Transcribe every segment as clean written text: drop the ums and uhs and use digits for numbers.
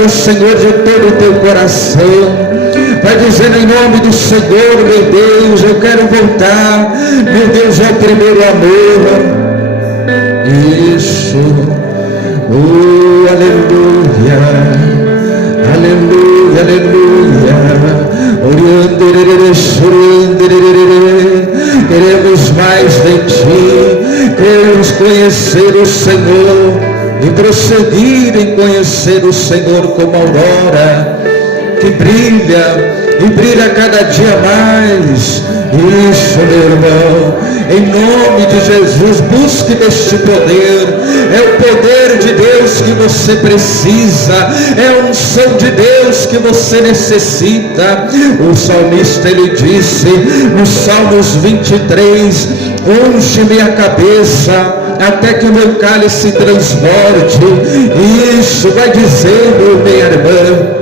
o Senhor de todo o teu coração. Vai dizendo em nome do Senhor, meu Deus, eu quero voltar, meu Deus, ao primeiro amor. Isso, oh, aleluia, aleluia, aleluia. Queremos mais de ti, queremos conhecer o Senhor e prosseguir em conhecer o Senhor como a aurora que brilha e brilha cada dia mais. Isso, meu irmão, em nome de Jesus, busque deste poder. É o poder de Deus que você precisa, é a unção de Deus que você necessita. O salmista, ele disse no Salmos 23: unge-me a cabeça até que o meu cálice transborde. Isso, vai dizendo, minha irmã,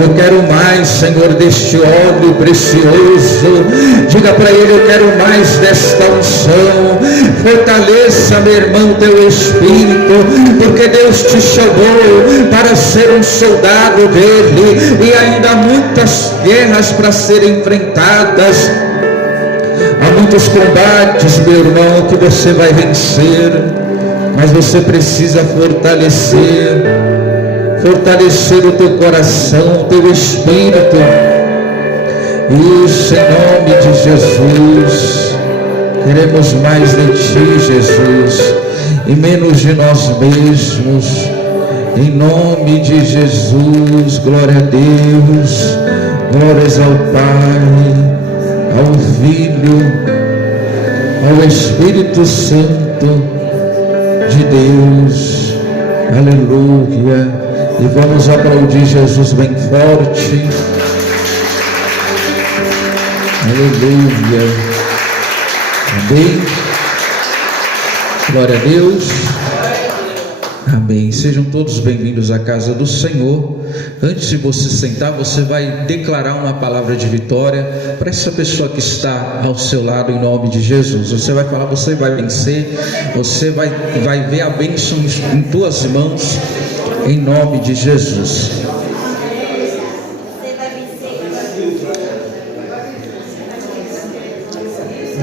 eu quero mais, Senhor, deste óleo precioso. Diga para Ele: eu quero mais desta unção. Fortaleça, meu irmão, teu espírito, porque Deus te chamou para ser um soldado dele, e ainda há muitas guerras para serem enfrentadas. Há muitos combates, meu irmão, que você vai vencer, mas você precisa fortalecer o teu coração, o teu espírito. Isso, em nome de Jesus. Queremos mais de ti, Jesus, e menos de nós mesmos. Em nome de Jesus. Glória a Deus, glórias ao Pai, ao Filho, ao Espírito Santo de Deus. Aleluia. E vamos aplaudir Jesus bem forte. Aleluia. Amém. Glória a Deus. Amém. Sejam todos bem-vindos à casa do Senhor. Antes de você sentar, você vai declarar uma palavra de vitória para essa pessoa que está ao seu lado, em nome de Jesus. Você vai falar: você vai vencer, você vai ver a bênção em tuas mãos, em nome de Jesus.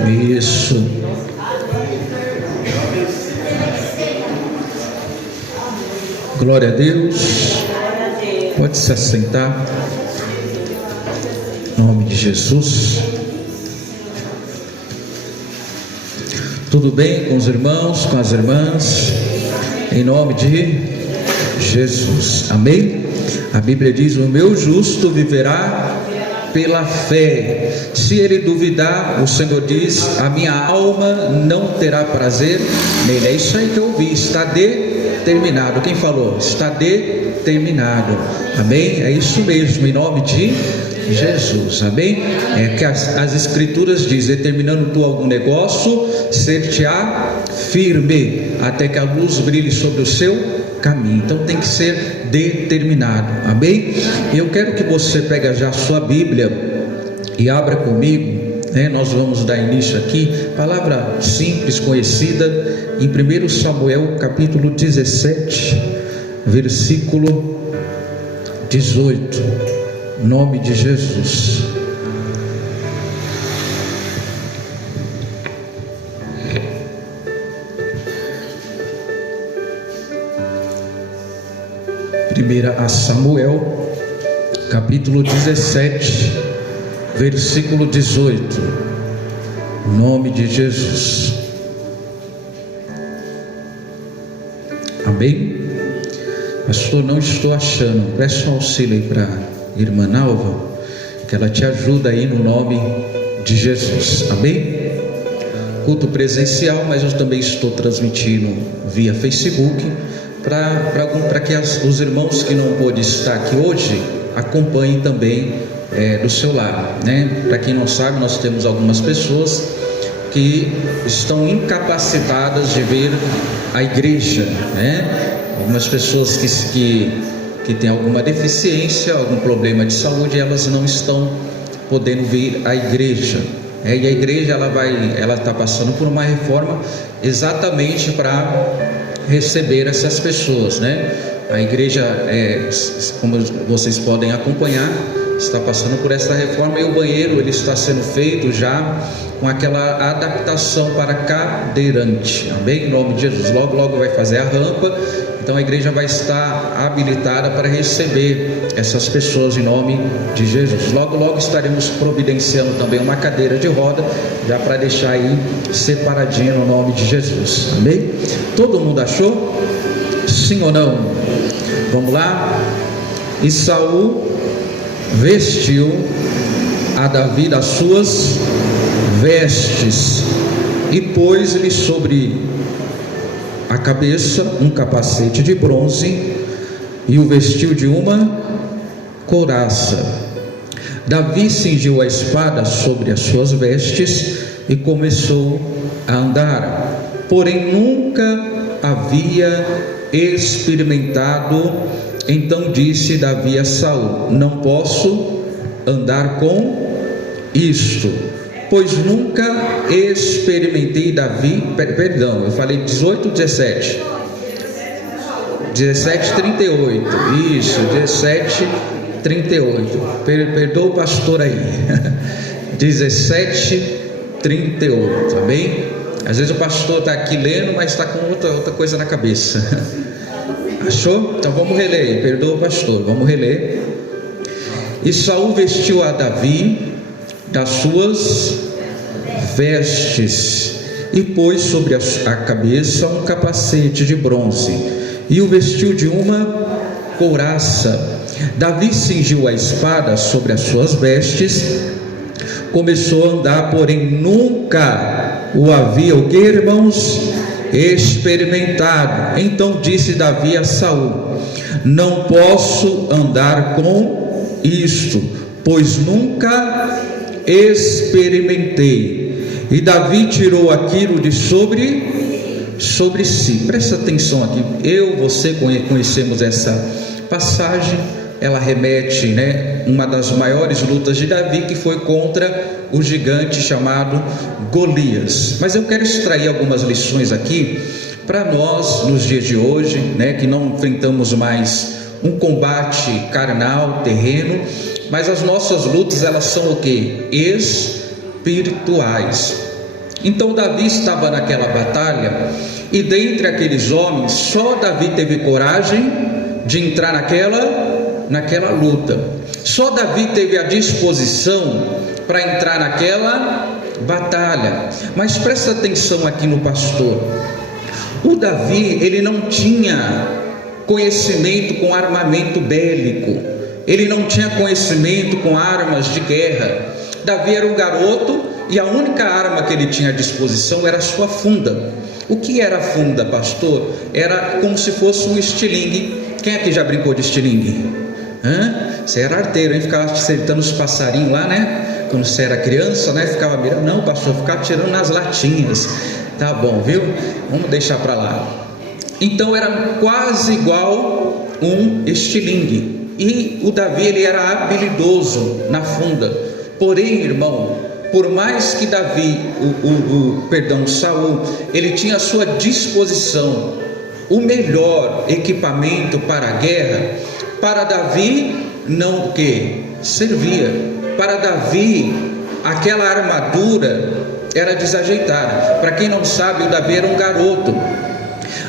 Isso. Glória a Deus. Pode se assentar. Em nome de Jesus. Tudo bem com os irmãos, com as irmãs? Em nome de Jesus. Amém? A Bíblia diz: o meu justo viverá pela fé. Se ele duvidar, o Senhor diz: a minha alma não terá prazer nele. É isso aí que eu ouvi. Está determinado. Quem falou? Está determinado. Amém? É isso mesmo, em nome de Jesus. Amém? É que as escrituras dizem: determinando tu algum negócio, ser-te-á firme, até que a luz brilhe sobre o seu caminho. Então tem que ser determinado. Amém? E eu quero que você pegue já a sua Bíblia e abra comigo, né? Nós vamos dar início aqui, palavra simples, conhecida, em 1 Samuel capítulo 17, versículo 18. Em nome de Jesus. Primeira Samuel capítulo 17, versículo 18. Em nome de Jesus. Amém? Pastor, não estou achando. Peço um auxílio aí para a irmã Nalva, que ela te ajuda aí no nome de Jesus. Amém? Culto presencial, mas eu também estou transmitindo via Facebook, para que os irmãos que não pôde estar aqui hoje acompanhem também do seu lado, né? Para quem não sabe, nós temos algumas pessoas que estão incapacitadas de vir à igreja, né? Algumas pessoas que têm alguma deficiência, algum problema de saúde, elas não estão podendo vir à igreja. E a igreja ela está passando por uma reforma exatamente para receber essas pessoas, né? A igreja, como vocês podem acompanhar, está passando por essa reforma, e o banheiro ele está sendo feito já com aquela adaptação para cadeirante, amém? Em nome de Jesus. Logo logo vai fazer a rampa, então a igreja vai estar habilitada para receber essas pessoas em nome de Jesus. Logo logo estaremos providenciando também uma cadeira de roda, já para deixar aí separadinho no nome de Jesus, amém? Todo mundo achou? Sim ou não? Vamos lá. E Saul vestiu a Davi das suas vestes e pôs-lhe sobre a cabeça um capacete de bronze e o vestiu de uma couraça. Davi cingiu a espada sobre as suas vestes e começou a andar, porém nunca havia experimentado. Então disse Davi a Saul: não posso andar com isto, pois nunca experimentei. Davi, perdão, eu falei 18, 17, 38, isso, 17, 38, perdoa o pastor aí, 17, 38, amém? Às vezes o pastor está aqui lendo, mas está com outra coisa na cabeça. Achou? Então vamos reler, perdoa o pastor, vamos reler. E Saul vestiu a Davi das suas vestes e pôs sobre a cabeça um capacete de bronze e o vestiu de uma couraça. Davi cingiu a espada sobre as suas vestes, começou a andar, porém nunca o havia, o que, irmãos? Experimentado. Então disse Davi a Saul: não posso andar com isto, pois nunca experimentei. E Davi tirou aquilo de sobre si. Presta atenção aqui, você conhecemos essa passagem. Ela remete, uma das maiores lutas de Davi, que foi contra o gigante chamado Golias. Mas eu quero extrair algumas lições aqui para nós nos dias de hoje, que não enfrentamos mais um combate carnal, terreno, mas as nossas lutas, elas são o quê? Espirituais. Então Davi estava naquela batalha, e dentre aqueles homens, só Davi teve coragem de entrar naquela luta. Só Davi teve a disposição para entrar naquela batalha. Mas presta atenção aqui no pastor. O Davi, ele não tinha conhecimento com armamento bélico, ele não tinha conhecimento com armas de guerra. Davi era um garoto e a única arma que ele tinha à disposição era a sua funda. O que era a funda, pastor? Era como se fosse um estilingue. Quem aqui já brincou de estilingue? Você era arteiro, hein? Ficava acertando os passarinhos lá, quando você era criança, ficava mirando. Não, pastor, ficava tirando nas latinhas. Tá bom, viu? Vamos deixar para lá. Então era quase igual um estilingue. E o Davi, ele era habilidoso na funda. Porém, irmão, por mais que Davi, Saul, ele tinha à sua disposição o melhor equipamento para a guerra, para Davi não servia. Para Davi, aquela armadura era desajeitada. Para quem não sabe, o Davi era um garoto.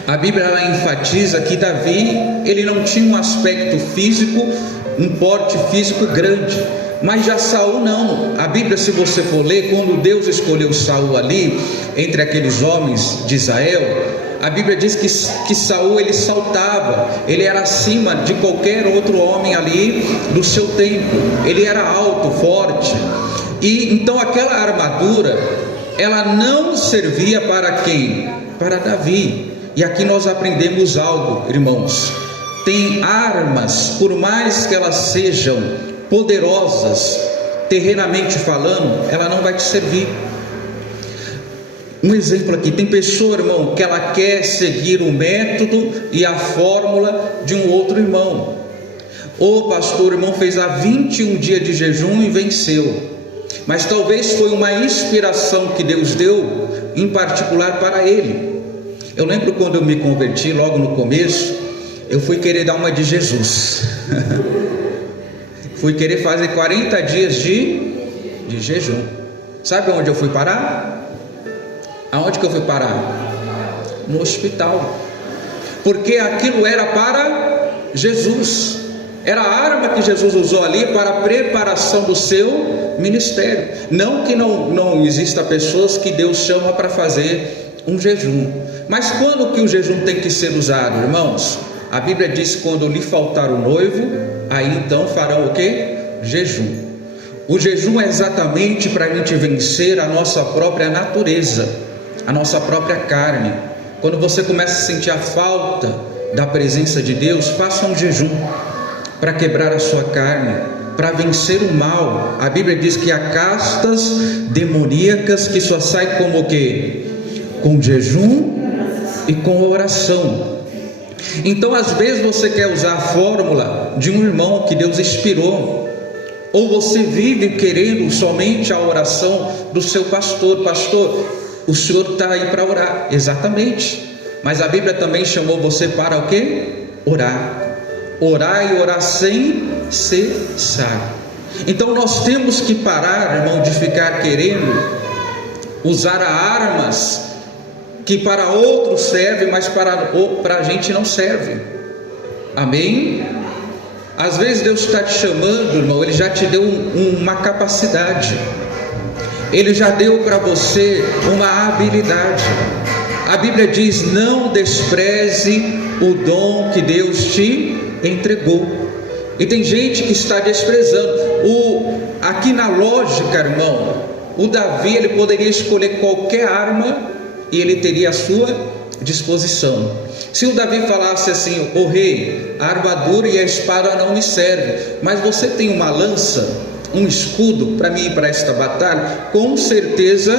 A Bíblia ela enfatiza que Davi, ele não tinha um aspecto físico, um porte físico grande. Mas já Saul não. A Bíblia, se você for ler, quando Deus escolheu Saul ali, entre aqueles homens de Israel, a Bíblia diz que Saul, ele saltava, ele era acima de qualquer outro homem ali do seu tempo. Ele era alto, forte. E então aquela armadura, ela não servia para quem? Para Davi. E aqui nós aprendemos algo, irmãos. Tem armas, por mais que elas sejam poderosas, terrenamente falando, ela não vai te servir. Um exemplo aqui, tem pessoa, irmão, que ela quer seguir o método e a fórmula de um outro irmão. O pastor, irmão, fez há 21 dias de jejum e venceu. Mas talvez foi uma inspiração que Deus deu, em particular para ele. Eu lembro quando eu me converti, logo no começo, eu fui querer dar uma de Jesus. Fui querer fazer 40 dias de jejum. Sabe onde eu fui parar? Aonde que eu fui parar? No hospital. Porque aquilo era para Jesus. Era a arma que Jesus usou ali para a preparação do seu ministério. Não que não exista pessoas que Deus chama para fazer um jejum. Mas quando que o jejum tem que ser usado, irmãos? A Bíblia diz que quando lhe faltar o noivo, aí então farão o quê? Jejum. O jejum é exatamente para a gente vencer a nossa própria natureza, a nossa própria carne. Quando você começa a sentir a falta da presença de Deus, faça um jejum para quebrar a sua carne, para vencer o mal. A Bíblia diz que há castas demoníacas que só saem como o quê? Com jejum e com oração. Então às vezes você quer usar a fórmula de um irmão que Deus inspirou, ou você vive querendo somente a oração do seu pastor. Pastor, o senhor está aí para orar. Exatamente. Mas a Bíblia também chamou você para o quê? Orar. Orar e orar sem cessar. Então nós temos que parar, irmão, de ficar querendo usar armas que para outros serve, mas para a gente não serve. Amém? Às vezes Deus está te chamando, irmão, Ele já te deu uma capacidade, Ele já deu para você uma habilidade. A Bíblia diz: não despreze o dom que Deus te entregou. E tem gente que está desprezando. Aqui na lógica, irmão, o Davi, ele poderia escolher qualquer arma e ele teria a sua disposição. Se o Davi falasse assim: o rei, a armadura e a espada não me servem, mas você tem uma lança, um escudo para mim ir para esta batalha, com certeza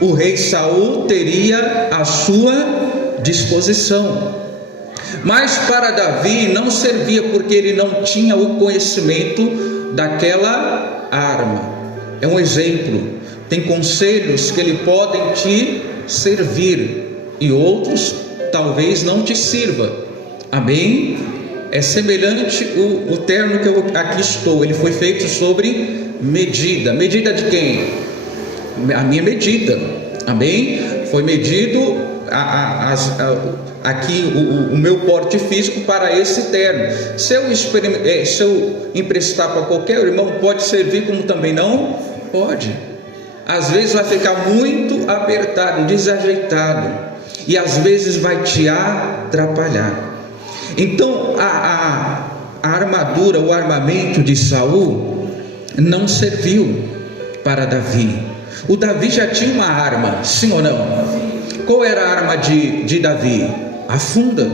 o rei Saul teria a sua disposição. Mas para Davi não servia, porque ele não tinha o conhecimento daquela arma. É um exemplo. Tem conselhos que ele podem te servir e outros talvez não te sirva. Amém? É semelhante o terno que eu aqui estou. Ele foi feito sobre medida. Medida de quem? A minha medida. Amém? Foi medido aqui o meu porte físico para esse terno. Se eu emprestar para qualquer irmão, pode servir, como também não pode. Às vezes vai ficar muito apertado, desajeitado, e às vezes vai te atrapalhar. Então a armadura, o armamento de Saul não serviu para Davi. O Davi já tinha uma arma, sim ou não? Qual era a arma de Davi? A funda.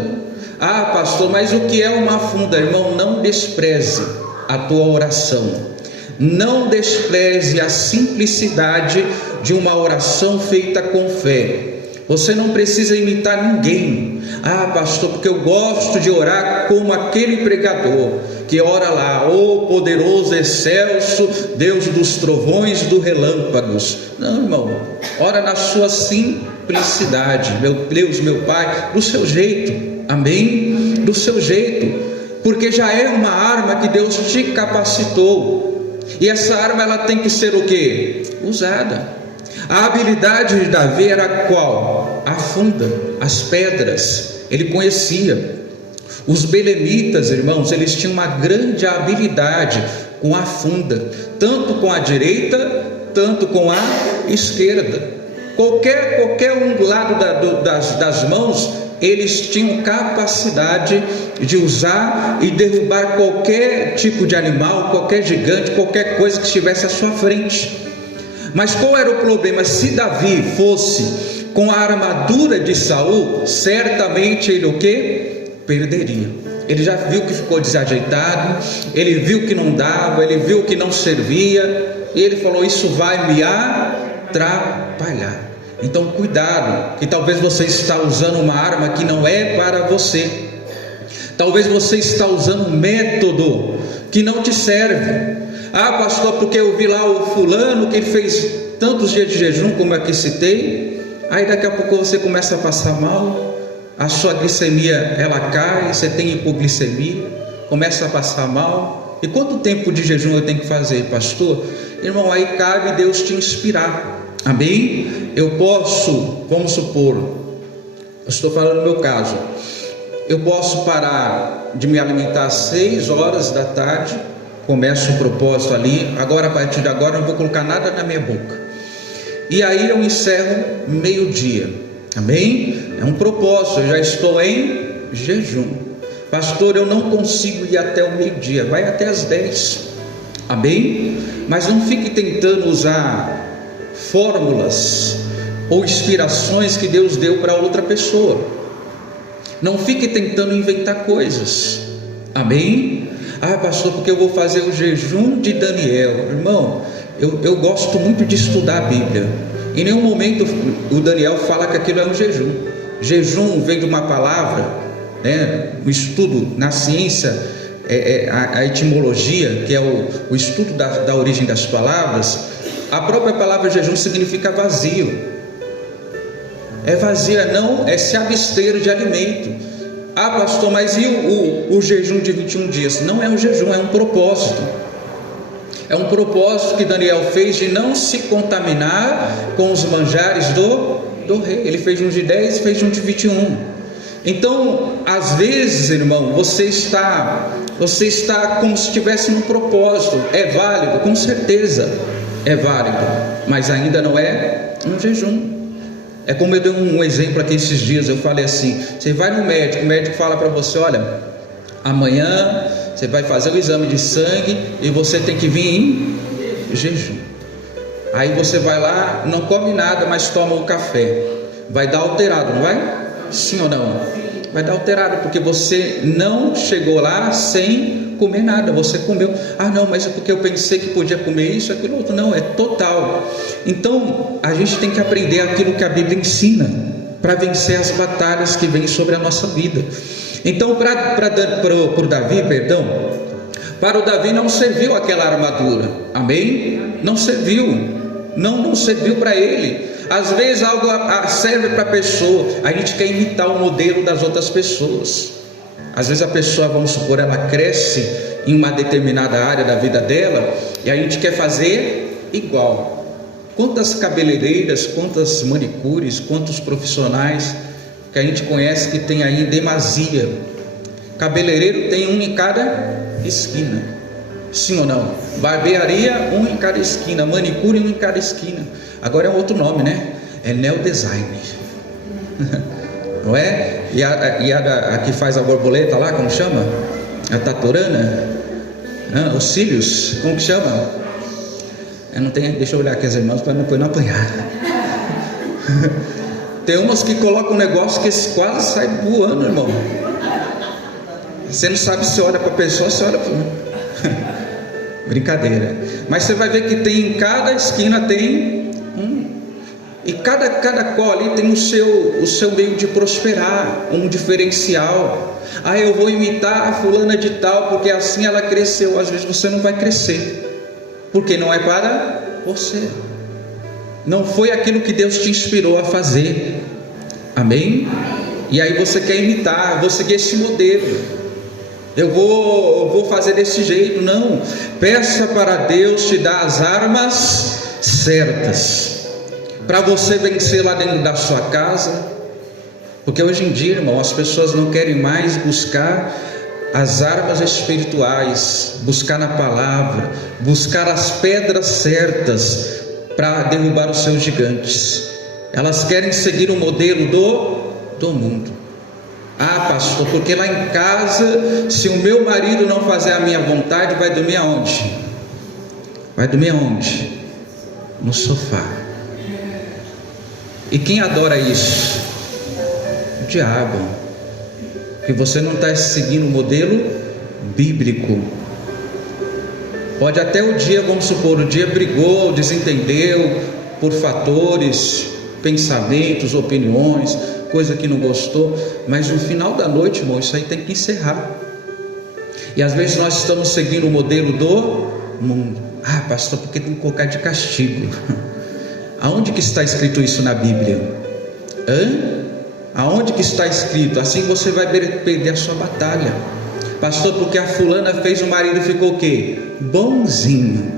Ah, pastor, mas o que é uma funda, irmão? Não despreze a tua oração. Não despreze a simplicidade de uma oração feita com fé. Você não precisa imitar ninguém. Ah, pastor, porque eu gosto de orar como aquele pregador que ora lá: ó poderoso, excelso Deus dos trovões, dos relâmpagos. Não, irmão, ora na sua simplicidade. Meu Deus, meu Pai, do seu jeito. Amém? Do seu jeito, porque já é uma arma que Deus te capacitou. E essa arma, ela tem que ser o quê? Usada. A habilidade de Davi era qual? A funda, as pedras. Ele conhecia. Os belemitas, irmãos, eles tinham uma grande habilidade com a funda, tanto com a direita, tanto com a esquerda. Qualquer um do lado das mãos, eles tinham capacidade de usar e derrubar qualquer tipo de animal, qualquer gigante, qualquer coisa que estivesse à sua frente. Mas qual era o problema? Se Davi fosse com a armadura de Saul, certamente ele o quê? Perderia. Ele já viu que ficou desajeitado, ele viu que não dava, ele viu que não servia, e ele falou: isso vai me atrapalhar. Então cuidado, que talvez você está usando uma arma que não é para você. Talvez você está usando um método que não te serve. Ah, pastor, porque eu vi lá o fulano que fez tantos dias de jejum, como aqui citei. Aí daqui a pouco você começa a passar mal. a sua glicemia ela cai, você tem hipoglicemia, começa a passar mal. E quanto tempo de jejum eu tenho que fazer, pastor? Irmão, aí cabe Deus te inspirar. Amém? Eu posso, vamos supor, eu estou falando no meu caso, eu posso parar de me alimentar às 6 horas da tarde, começo o propósito ali, agora a partir de agora eu não vou colocar nada na minha boca, e aí eu encerro meio-dia. Amém? É um propósito, eu já estou em jejum. Pastor, eu não consigo ir até o meio-dia, vai até as 10. Amém? Mas não fique tentando usar fórmulas ou inspirações que Deus deu para outra pessoa. Não fique tentando inventar coisas. Amém? Ah, pastor, porque eu vou fazer o jejum de Daniel. Irmão, eu gosto muito de estudar a Bíblia. Em nenhum momento o Daniel fala que aquilo é um jejum. Jejum vem de uma palavra, né? O estudo na ciência, a etimologia, que é o estudo da origem das palavras. A própria palavra jejum significa vazio. É vazio, é se abster de alimento. Ah, pastor, mas e o jejum de 21 dias? Não é um jejum, é um propósito. É um propósito que Daniel fez de não se contaminar com os manjares do rei. Ele fez um de 10 e fez um de 21. Então, às vezes, irmão, você está como se estivesse num propósito. É válido? Com certeza é válido, mas ainda não é um jejum. É como eu dei um exemplo aqui esses dias. Eu falei assim: você vai no médico, o médico fala para você: olha, amanhã você vai fazer o exame de sangue e você tem que vir em jejum. Aí você vai lá, não come nada, mas toma o café. Vai dar alterado, não vai? Sim ou não? Vai dar alterado, porque você não chegou lá sem comer nada, você comeu. Ah, não, mas é porque eu pensei que podia comer isso, aquilo outro. Não, é total. Então a gente tem que aprender aquilo que a Bíblia ensina para vencer as batalhas que vêm sobre a nossa vida. Então para o Davi, para o Davi não serviu aquela armadura. Amém? Não serviu. Não serviu para ele. Às vezes algo serve para a pessoa, a gente quer imitar o modelo das outras pessoas. Às vezes a pessoa, vamos supor, ela cresce em uma determinada área da vida dela e a gente quer fazer igual. Quantas cabeleireiras, quantas manicures, quantos profissionais que a gente conhece que tem aí em demasia. Cabeleireiro tem um em cada esquina. Sim ou não? Barbearia, um em cada esquina. Manicure, um em cada esquina. Agora é um outro nome, né? É neodesign. Não é? E a que faz a borboleta lá, como chama? A taturana? Não, os cílios, como que chama? Não tem, deixa eu olhar aqui as irmãs para não apanhar. Tem umas que colocam um negócio que quase sai voando, irmão. Você não sabe se olha para a pessoa, se olha para... Brincadeira. Mas você vai ver que tem em cada esquina tem e cada qual ali tem o seu meio de prosperar, um diferencial. Ah, eu vou imitar a fulana de tal porque assim ela cresceu. Às vezes você não vai crescer, porque não é para você. Não foi aquilo que Deus te inspirou a fazer. Amém? E aí você quer imitar, vou seguir esse modelo. Eu vou fazer desse jeito. Não, peça para Deus te dar as armas certas para você vencer lá dentro da sua casa. Porque hoje em dia, irmão, as pessoas não querem mais buscar as armas espirituais, buscar na palavra, buscar as pedras certas para derrubar os seus gigantes. Elas querem seguir o modelo do mundo. Ah, pastor, porque lá em casa, se o meu marido não fazer a minha vontade, vai dormir aonde? Vai dormir aonde? No sofá. E quem adora isso? O diabo. Porque você não está seguindo o modelo bíblico. Pode até o dia, vamos supor, o dia brigou, desentendeu por fatores, pensamentos, opiniões, coisa que não gostou, mas no final da noite, irmão, isso aí tem que encerrar. E às vezes nós estamos seguindo o modelo do mundo. Ah, pastor, porque tem que colocar de castigo? Aonde que está escrito isso na Bíblia? Aonde que está escrito? Assim você vai perder a sua batalha. Pastor, porque a fulana fez, o marido ficou o quê? Bonzinho.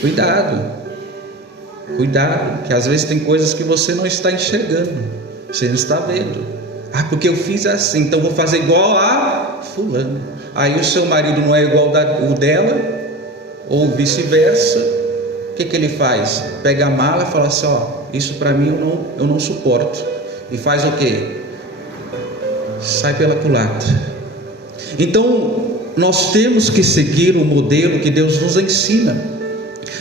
Cuidado, que às vezes tem coisas que você não está enxergando, você não está vendo. Porque eu fiz assim, então vou fazer igual a fulano. Aí o seu marido não é igual o dela, ou vice-versa. O que ele faz? Pega a mala e fala assim: isso para mim eu não suporto. E faz o quê? Sai pela culatra. Então nós temos que seguir o modelo que Deus nos ensina.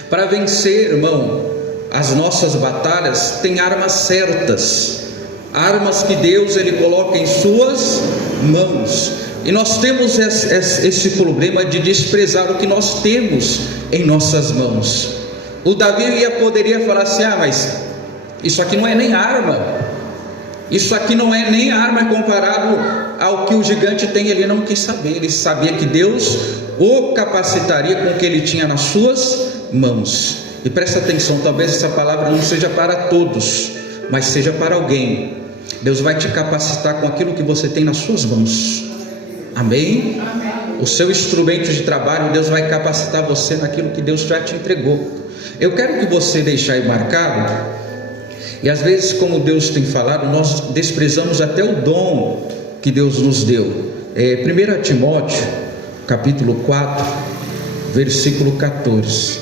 Para vencer, irmão, as nossas batalhas, tem armas certas, armas que Deus ele coloca em suas mãos. E nós temos esse problema de desprezar o que nós temos em nossas mãos. O Davi poderia falar assim: mas isso aqui não é nem arma, isso aqui não é nem arma comparado ao que o gigante tem. Ele não quis saber, ele sabia que Deus o capacitaria com o que ele tinha nas suas mãos. E presta atenção, talvez essa palavra não seja para todos, mas seja para alguém. Deus vai te capacitar com aquilo que você tem nas suas mãos. Amém? O seu instrumento de trabalho, Deus vai capacitar você naquilo que Deus já te entregou. Eu quero que você deixe aí marcado. E às vezes, como Deus tem falado, nós desprezamos até o dom que Deus nos deu. 1 Timóteo capítulo 4, versículo 14: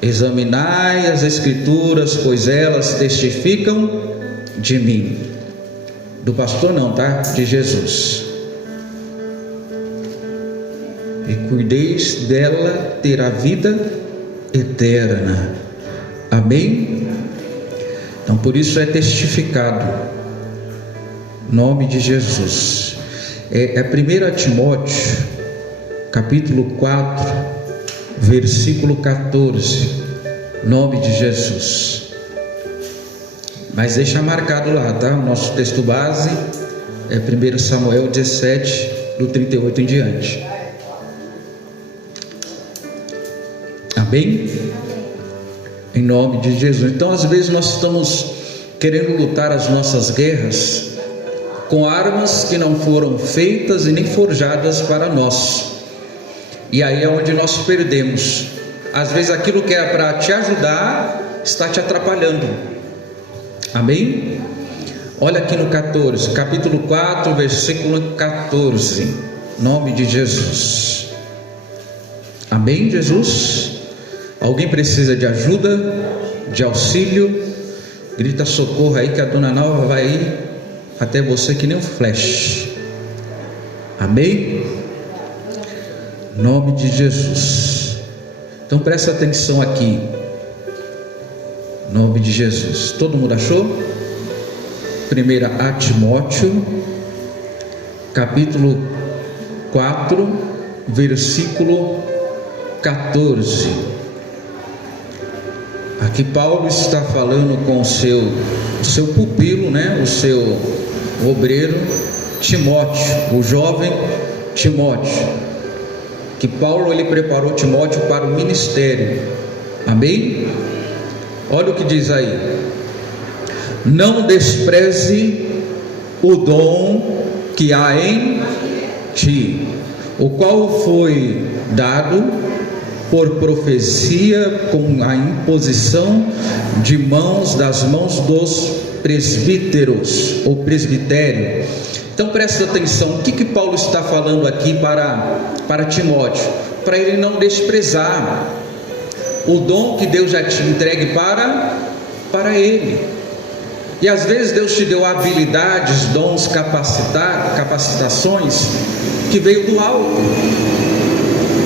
examinai as escrituras, pois elas testificam de mim. Do pastor não, tá? De Jesus. E cuideis dela ter a vida eterna. Amém? Então por isso é testificado. Nome de Jesus. 1 Timóteo capítulo 4, versículo 14. Nome de Jesus. Mas deixa marcado lá, tá? O nosso texto base é 1 Samuel 17, do 38 em diante. Amém? Em nome de Jesus. Então às vezes nós estamos querendo lutar as nossas guerras com armas que não foram feitas e nem forjadas para nós. E aí é onde nós perdemos. Às vezes aquilo que é para te ajudar está te atrapalhando. Amém? Olha aqui no 14, capítulo 4, versículo 14. Nome de Jesus. Amém, Jesus? Alguém precisa de ajuda, de auxílio? Grita socorro aí, que a dona Nova vai ir até você que nem um flash. Amém? Nome de Jesus. Então presta atenção aqui. Nome de Jesus. Todo mundo achou? 1 Timóteo capítulo 4, versículo 14. Aqui Paulo está falando com o seu pupilo, né? O seu obreiro Timóteo, o jovem Timóteo, que Paulo ele preparou Timóteo para o ministério. Amém? Olha o que diz aí: não despreze o dom que há em ti, o qual foi dado por profecia com a imposição de mãos, das mãos dos presbíteros ou presbitério. Então presta atenção, o que Paulo está falando aqui para Timóteo? Para ele não desprezar o dom que Deus já te entregue para ele. E às vezes Deus te deu habilidades, dons, capacitações que veio do alto,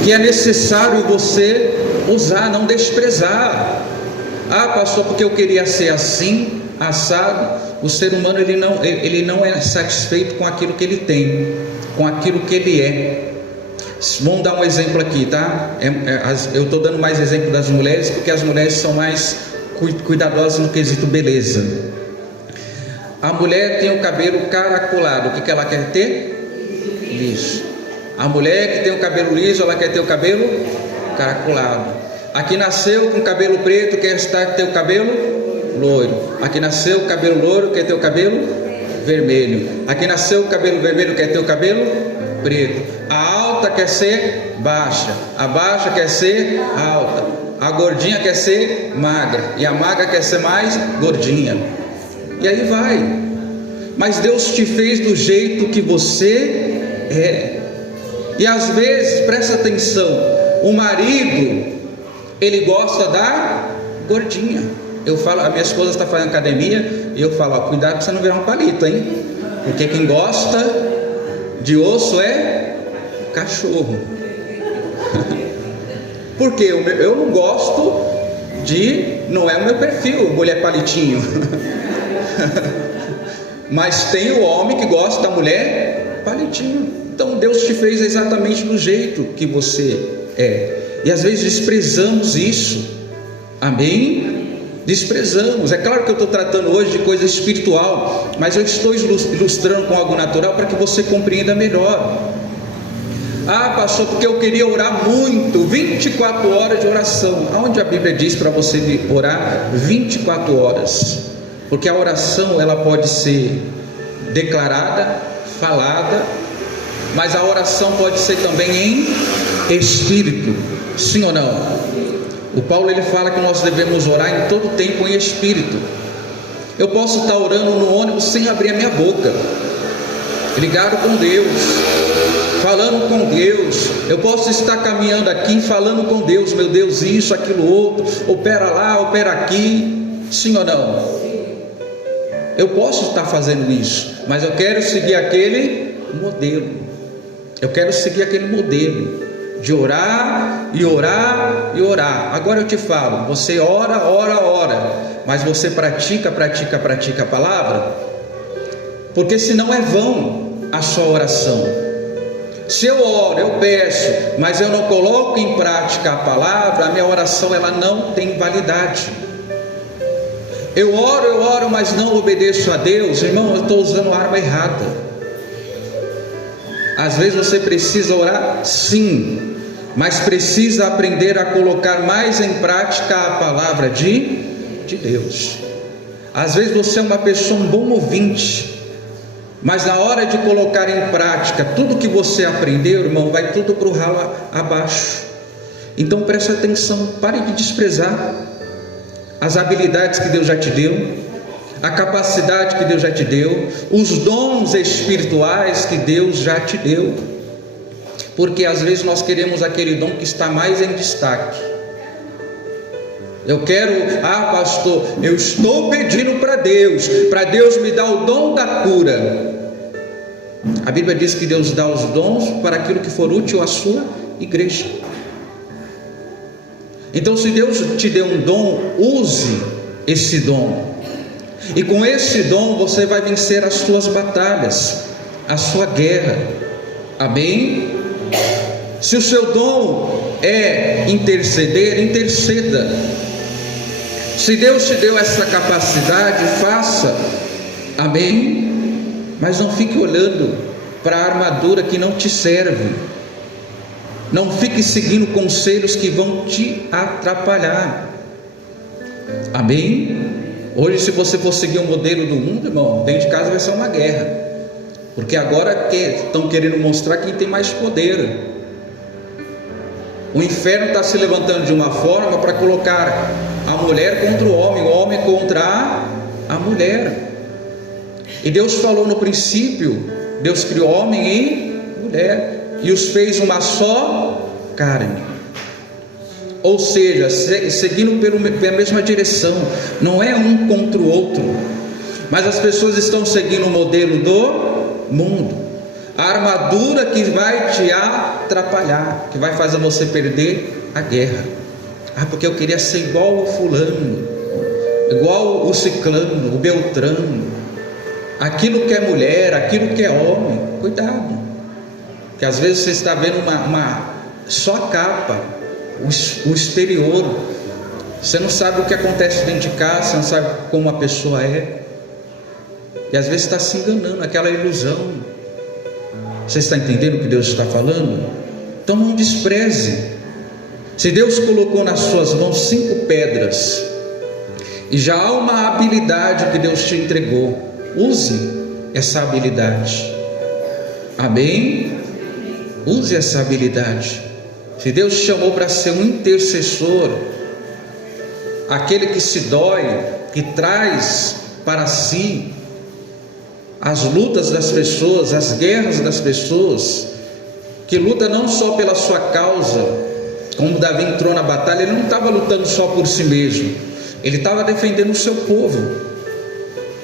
que é necessário você usar, não desprezar. Pastor, porque eu queria ser assim, assado. O ser humano ele não é satisfeito com aquilo que ele tem, com aquilo que ele é. Vamos dar um exemplo aqui, tá? Eu estou dando mais exemplo das mulheres, porque as mulheres são mais cuidadosas no quesito beleza. A mulher tem o cabelo caracolado, o que ela quer ter? Liso. A mulher que tem o cabelo liso, ela quer ter o cabelo caracolado. A que nasceu com cabelo preto, quer ter o cabelo loiro. Aqui nasceu o cabelo loiro, quer ter o cabelo vermelho. Aqui nasceu o cabelo vermelho, quer ter o cabelo preto. A alta quer ser baixa, a baixa quer ser alta, a gordinha quer ser magra, e a magra quer ser mais gordinha. E aí vai. Mas Deus te fez do jeito que você é. E às vezes, presta atenção, o marido, ele gosta da gordinha. Eu falo, a minha esposa está fazendo academia, e eu falo, ó, cuidado para você não virar um palito, hein? Porque quem gosta de osso é cachorro. Porque eu não gosto de, não é o meu perfil, mulher palitinho. Mas tem o homem que gosta da mulher palitinho. Então Deus te fez exatamente do jeito que você é. E às vezes desprezamos isso. Amém? Desprezamos. É claro que eu estou tratando hoje de coisa espiritual, mas eu estou ilustrando com algo natural para que você compreenda melhor. Ah, pastor, porque eu queria orar muito, 24 horas de oração. Aonde a Bíblia diz para você orar 24 horas? Porque a oração, ela pode ser declarada, falada, mas a oração pode ser também em espírito. Sim ou não? O Paulo, ele fala que nós devemos orar em todo tempo em espírito. Eu posso estar orando no ônibus sem abrir a minha boca, ligado com Deus, falando com Deus. Eu posso estar caminhando aqui falando com Deus, meu Deus, isso, aquilo, outro, opera lá, opera aqui. Sim ou não? Eu posso estar fazendo isso, mas eu quero seguir aquele modelo. Eu quero seguir aquele modelo de orar e orar e orar. Agora eu te falo, você ora, mas você pratica a palavra? Porque senão é vão a sua oração. Se eu oro, eu peço, mas eu não coloco em prática a palavra, a minha oração, ela não tem validade. Eu oro, mas não obedeço a Deus, irmão, eu estou usando a arma errada. Às vezes você precisa orar, sim, mas precisa aprender a colocar mais em prática a palavra de Deus. Às vezes você é uma pessoa, um bom ouvinte, mas na hora de colocar em prática tudo que você aprendeu, irmão, vai tudo para o ralo abaixo. Então preste atenção, pare de desprezar as habilidades que Deus já te deu, a capacidade que Deus já te deu, os dons espirituais que Deus já te deu. Porque às vezes nós queremos aquele dom que está mais em destaque. Eu quero, pastor, eu estou pedindo para Deus me dar o dom da cura. A Bíblia diz que Deus dá os dons para aquilo que for útil à sua igreja. Então, se Deus te deu um dom, use esse dom, e com esse dom você vai vencer as suas batalhas, a sua guerra. Amém? Se o seu dom é interceder, interceda. Se Deus te deu essa capacidade, faça. Amém? Mas não fique olhando para a armadura que não te serve. Não fique seguindo conselhos que vão te atrapalhar. Amém? Hoje, se você for seguir o modelo do mundo, irmão, dentro de casa vai ser uma guerra. Porque agora estão querendo mostrar quem tem mais poder. O inferno está se levantando de uma forma para colocar a mulher contra o homem contra a mulher. E Deus falou no princípio, Deus criou homem e mulher, e os fez uma só carne. Ou seja, seguindo pela mesma direção. Não é um contra o outro, mas as pessoas estão seguindo o modelo do mundo, a armadura que vai te atrapalhar, que vai fazer você perder a guerra. Porque eu queria ser igual o fulano, igual o ciclano, o beltrano, aquilo que é mulher, aquilo que é homem. Cuidado, que às vezes você está vendo uma só capa, o exterior. Você não sabe o que acontece dentro de casa, você não sabe como a pessoa é, e às vezes está se enganando, aquela ilusão. Você está entendendo o que Deus está falando? Então não despreze. Se Deus colocou nas suas mãos 5 pedras, E já há uma habilidade que Deus te entregou. Use essa habilidade. Amém? Use essa habilidade. Se Deus te chamou para ser um intercessor, aquele que se dói, que traz para si as lutas das pessoas, as guerras das pessoas, que luta não só pela sua causa, como Davi entrou na batalha, ele não estava lutando só por si mesmo, ele estava defendendo o seu povo,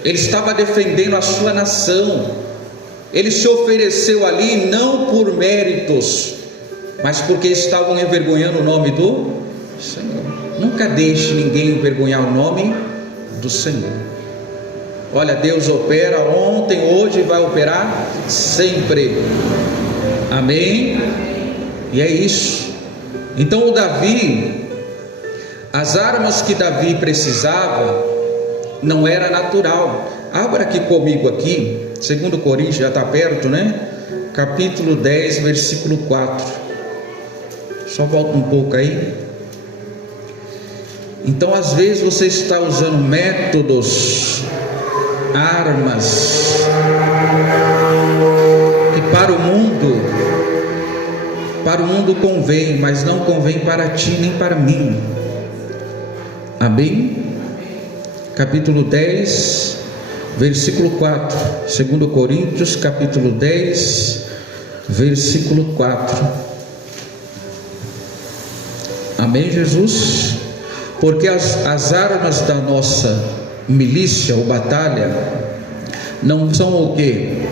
ele estava defendendo a sua nação, ele se ofereceu ali não por méritos, mas porque estavam envergonhando o nome do Senhor. Nunca deixe ninguém envergonhar o nome do Senhor. Olha, Deus opera ontem, hoje e vai operar sempre. Amém? E é isso. Então o Davi, as armas que Davi precisava não era natural. Abra aqui comigo aqui, 2 Coríntios, já está perto, né? Capítulo 10, versículo 4. Só volta um pouco aí. Então às vezes você está usando métodos, armas, que para o mundo convém, mas não convém para ti nem para mim. Amém? Capítulo 10, versículo 4. 2 Coríntios, capítulo 10, versículo 4. Amém, Jesus? Porque as armas da nossa milícia ou batalha não são o que?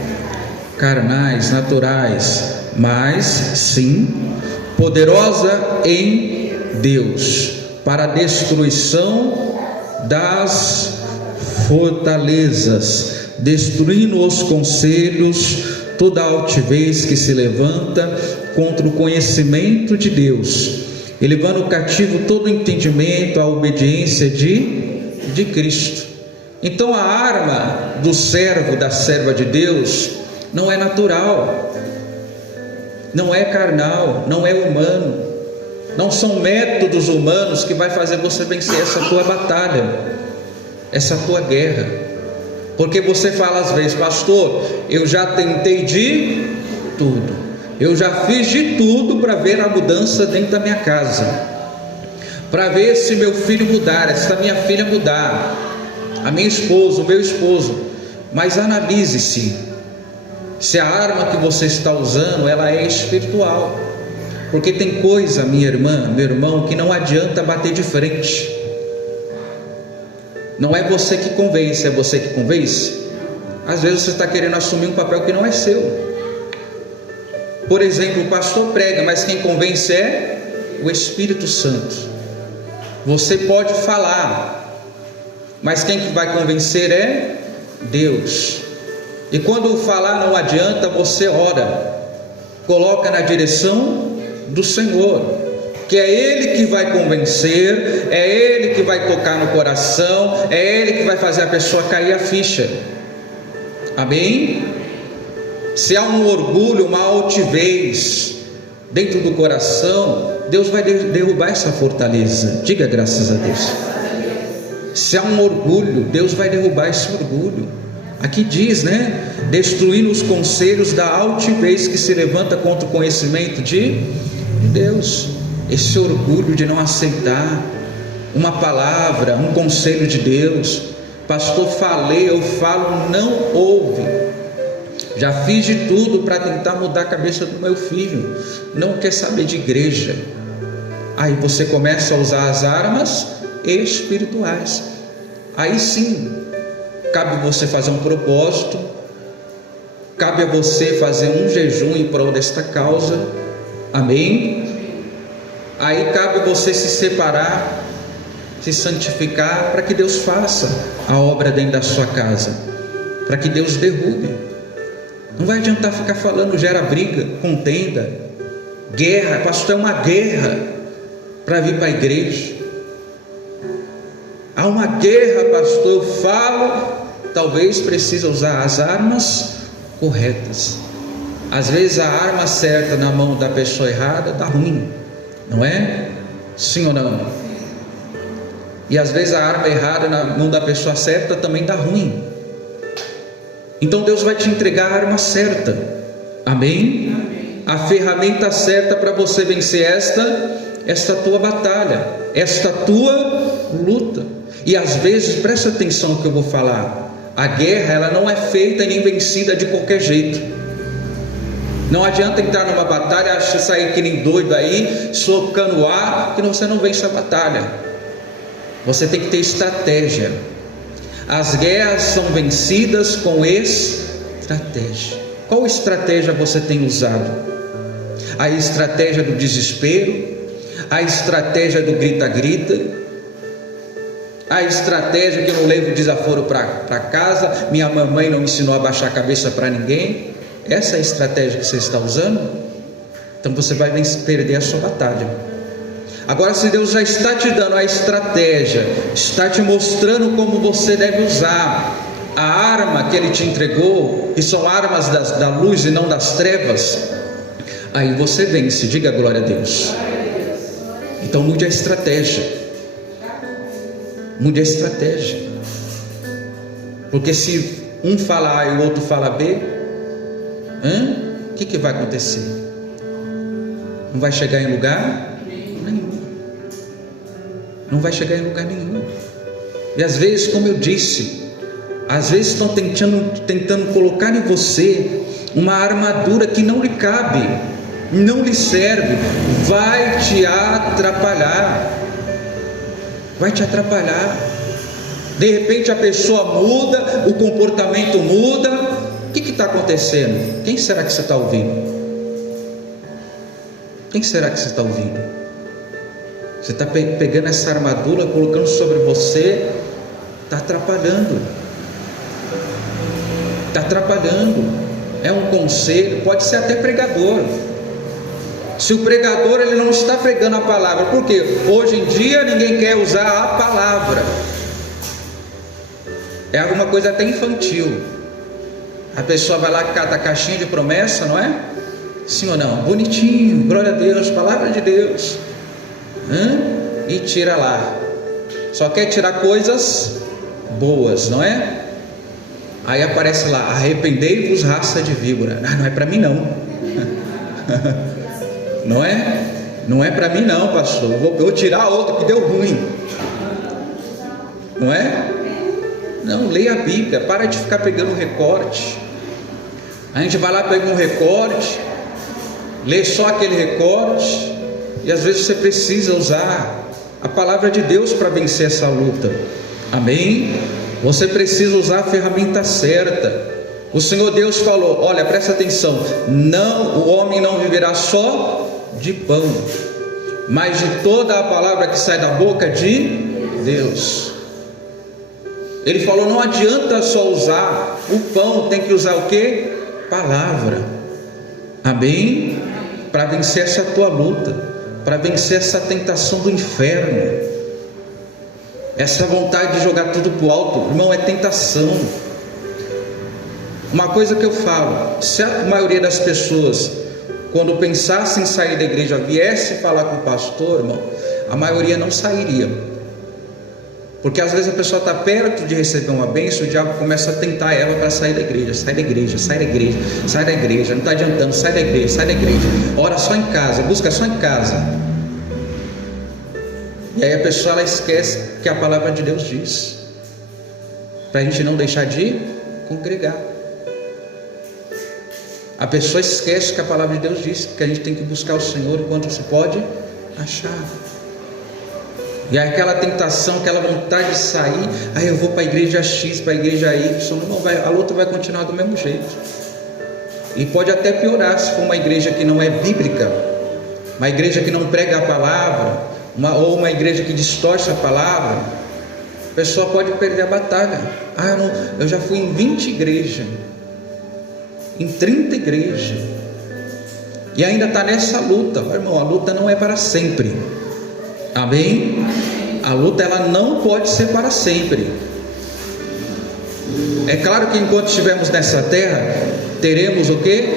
Carnais, naturais, mas sim poderosa em Deus para a destruição das fortalezas, destruindo os conselhos, toda altivez que se levanta contra o conhecimento de Deus, e levando cativo todo entendimento à obediência de Cristo. Então a arma do servo, da serva de Deus, não é natural, não é carnal, não é humano, não são métodos humanos que vai fazer você vencer essa tua batalha, essa tua guerra. Porque você fala às vezes: pastor, eu já tentei de tudo, eu já fiz de tudo para ver a mudança dentro da minha casa, para ver se meu filho mudar, se a minha filha mudar, a minha esposa, o meu esposo. Mas analise-se, se a arma que você está usando, ela é espiritual. Porque tem coisa, minha irmã, meu irmão, que não adianta bater de frente. Não é você que convence, é você que convence. Às vezes você está querendo assumir um papel que não é seu. Por exemplo, o pastor prega, mas quem convence é o Espírito Santo. Você pode falar, mas quem que vai convencer é Deus. E quando falar não adianta, você ora, coloca na direção do Senhor, que é Ele que vai convencer, é Ele que vai tocar no coração, é Ele que vai fazer a pessoa cair a ficha. Amém? Se há um orgulho, uma altivez dentro do coração, Deus vai derrubar essa fortaleza. Diga graças a Deus. Se há um orgulho, Deus vai derrubar esse orgulho. Aqui diz, né? Destruindo os conselhos da altivez que se levanta contra o conhecimento de Deus. Esse orgulho de não aceitar uma palavra, um conselho de Deus. Pastor, falei, eu falo, não ouve. Já fiz de tudo para tentar mudar a cabeça do meu filho, não quer saber de igreja. Aí você começa a usar as armas espirituais. Aí sim, cabe você fazer um propósito, cabe a você fazer um jejum em prol desta causa. Amém? Aí cabe você se separar, se santificar, para que Deus faça a obra dentro da sua casa, para que Deus derrube. Não vai adiantar ficar falando, gera briga, contenda, guerra. Pastor, é uma guerra para vir para a igreja. Há uma guerra, pastor. Eu falo, talvez precisa usar as armas corretas. Às vezes a arma certa na mão da pessoa errada dá ruim, não é? Sim ou não? E às vezes a arma errada na mão da pessoa certa também dá ruim. Então Deus vai te entregar a arma certa. Amém? A ferramenta certa para você vencer esta tua batalha, esta tua luta. E às vezes, presta atenção no que eu vou falar, a guerra ela não é feita nem vencida de qualquer jeito. Não adianta entrar numa batalha, sair que nem doido aí, socando o ar, que você não vence a batalha. Você tem que ter estratégia. As guerras são vencidas com estratégia. Qual estratégia você tem usado? A estratégia do desespero, a estratégia do grita-grita, a estratégia que eu não levo desaforo para casa, minha mamãe não me ensinou a baixar a cabeça para ninguém. Essa é a estratégia que você está usando? Então você vai perder a sua batalha. Agora, se Deus já está te dando a estratégia, está te mostrando como você deve usar a arma que Ele te entregou, que são armas da luz e não das trevas, aí você vence. Diga glória a Deus. Então mude a estratégia. Mude a estratégia. Porque se um fala A e o outro fala B, o que vai acontecer? Não vai chegar em lugar nenhum. Não vai chegar em lugar nenhum. E às vezes, como eu disse, às vezes estão tentando colocar em você uma armadura que não lhe cabe, não lhe serve, vai te atrapalhar. Vai te atrapalhar. De repente a pessoa muda, o comportamento muda. O que está acontecendo? Quem será que você está ouvindo? Quem será que você está ouvindo? Você está pegando essa armadura, colocando sobre você, está atrapalhando. Está atrapalhando. É um conselho, pode ser até pregador. Se o pregador ele não está pregando a palavra, porque hoje em dia ninguém quer usar a palavra. É alguma coisa até infantil. A pessoa vai lá e cata a caixinha de promessa, não é? Sim ou não? Bonitinho, glória a Deus, palavra de Deus. E tira lá. Só quer tirar coisas boas, não é? Aí aparece lá: arrependei-vos, raça de víbora. Não é para mim não. Não é? Não é para mim não, pastor. Eu vou tirar outra que deu ruim. Não é? Não, leia a Bíblia. Para de ficar pegando recorte. A gente vai lá, pega um recorte, lê só aquele recorte, e às vezes você precisa usar a palavra de Deus para vencer essa luta. Amém? Você precisa usar a ferramenta certa. O Senhor Deus falou: olha, presta atenção, não, o homem não viverá só de pão, mas de toda a palavra que sai da boca de Deus. Ele falou: não adianta só usar o pão, tem que usar o que? Palavra. Amém? Para vencer essa tua luta, para vencer essa tentação do inferno, essa vontade de jogar tudo para o alto. Irmão, é tentação. Uma coisa que eu falo: se a maioria das pessoas, quando pensasse em sair da igreja, viesse falar com o pastor, irmão, a maioria não sairia. Porque às vezes a pessoa está perto de receber uma bênção, o diabo começa a tentar ela para sair da igreja. Sai da igreja, sai da igreja, sai da igreja, não está adiantando, sai da igreja, sai da igreja. Ora só em casa, busca só em casa. E aí a pessoa ela esquece que a palavra de Deus diz, para a gente não deixar de congregar. A pessoa esquece que a palavra de Deus diz que a gente tem que buscar o Senhor enquanto se pode achar. E aí aquela tentação, aquela vontade de sair, aí eu vou para a igreja X, para a igreja Y, não vai, a luta vai continuar do mesmo jeito. E pode até piorar se for uma igreja que não é bíblica, uma igreja que não prega a palavra, ou uma igreja que distorce a palavra. A pessoa pode perder a batalha. Eu já fui em 20 igrejas, em 30 igrejas, e ainda está nessa luta. Irmão, a luta não é para sempre. Amém? A luta ela não pode ser para sempre. É claro que enquanto estivermos nessa terra, teremos o que?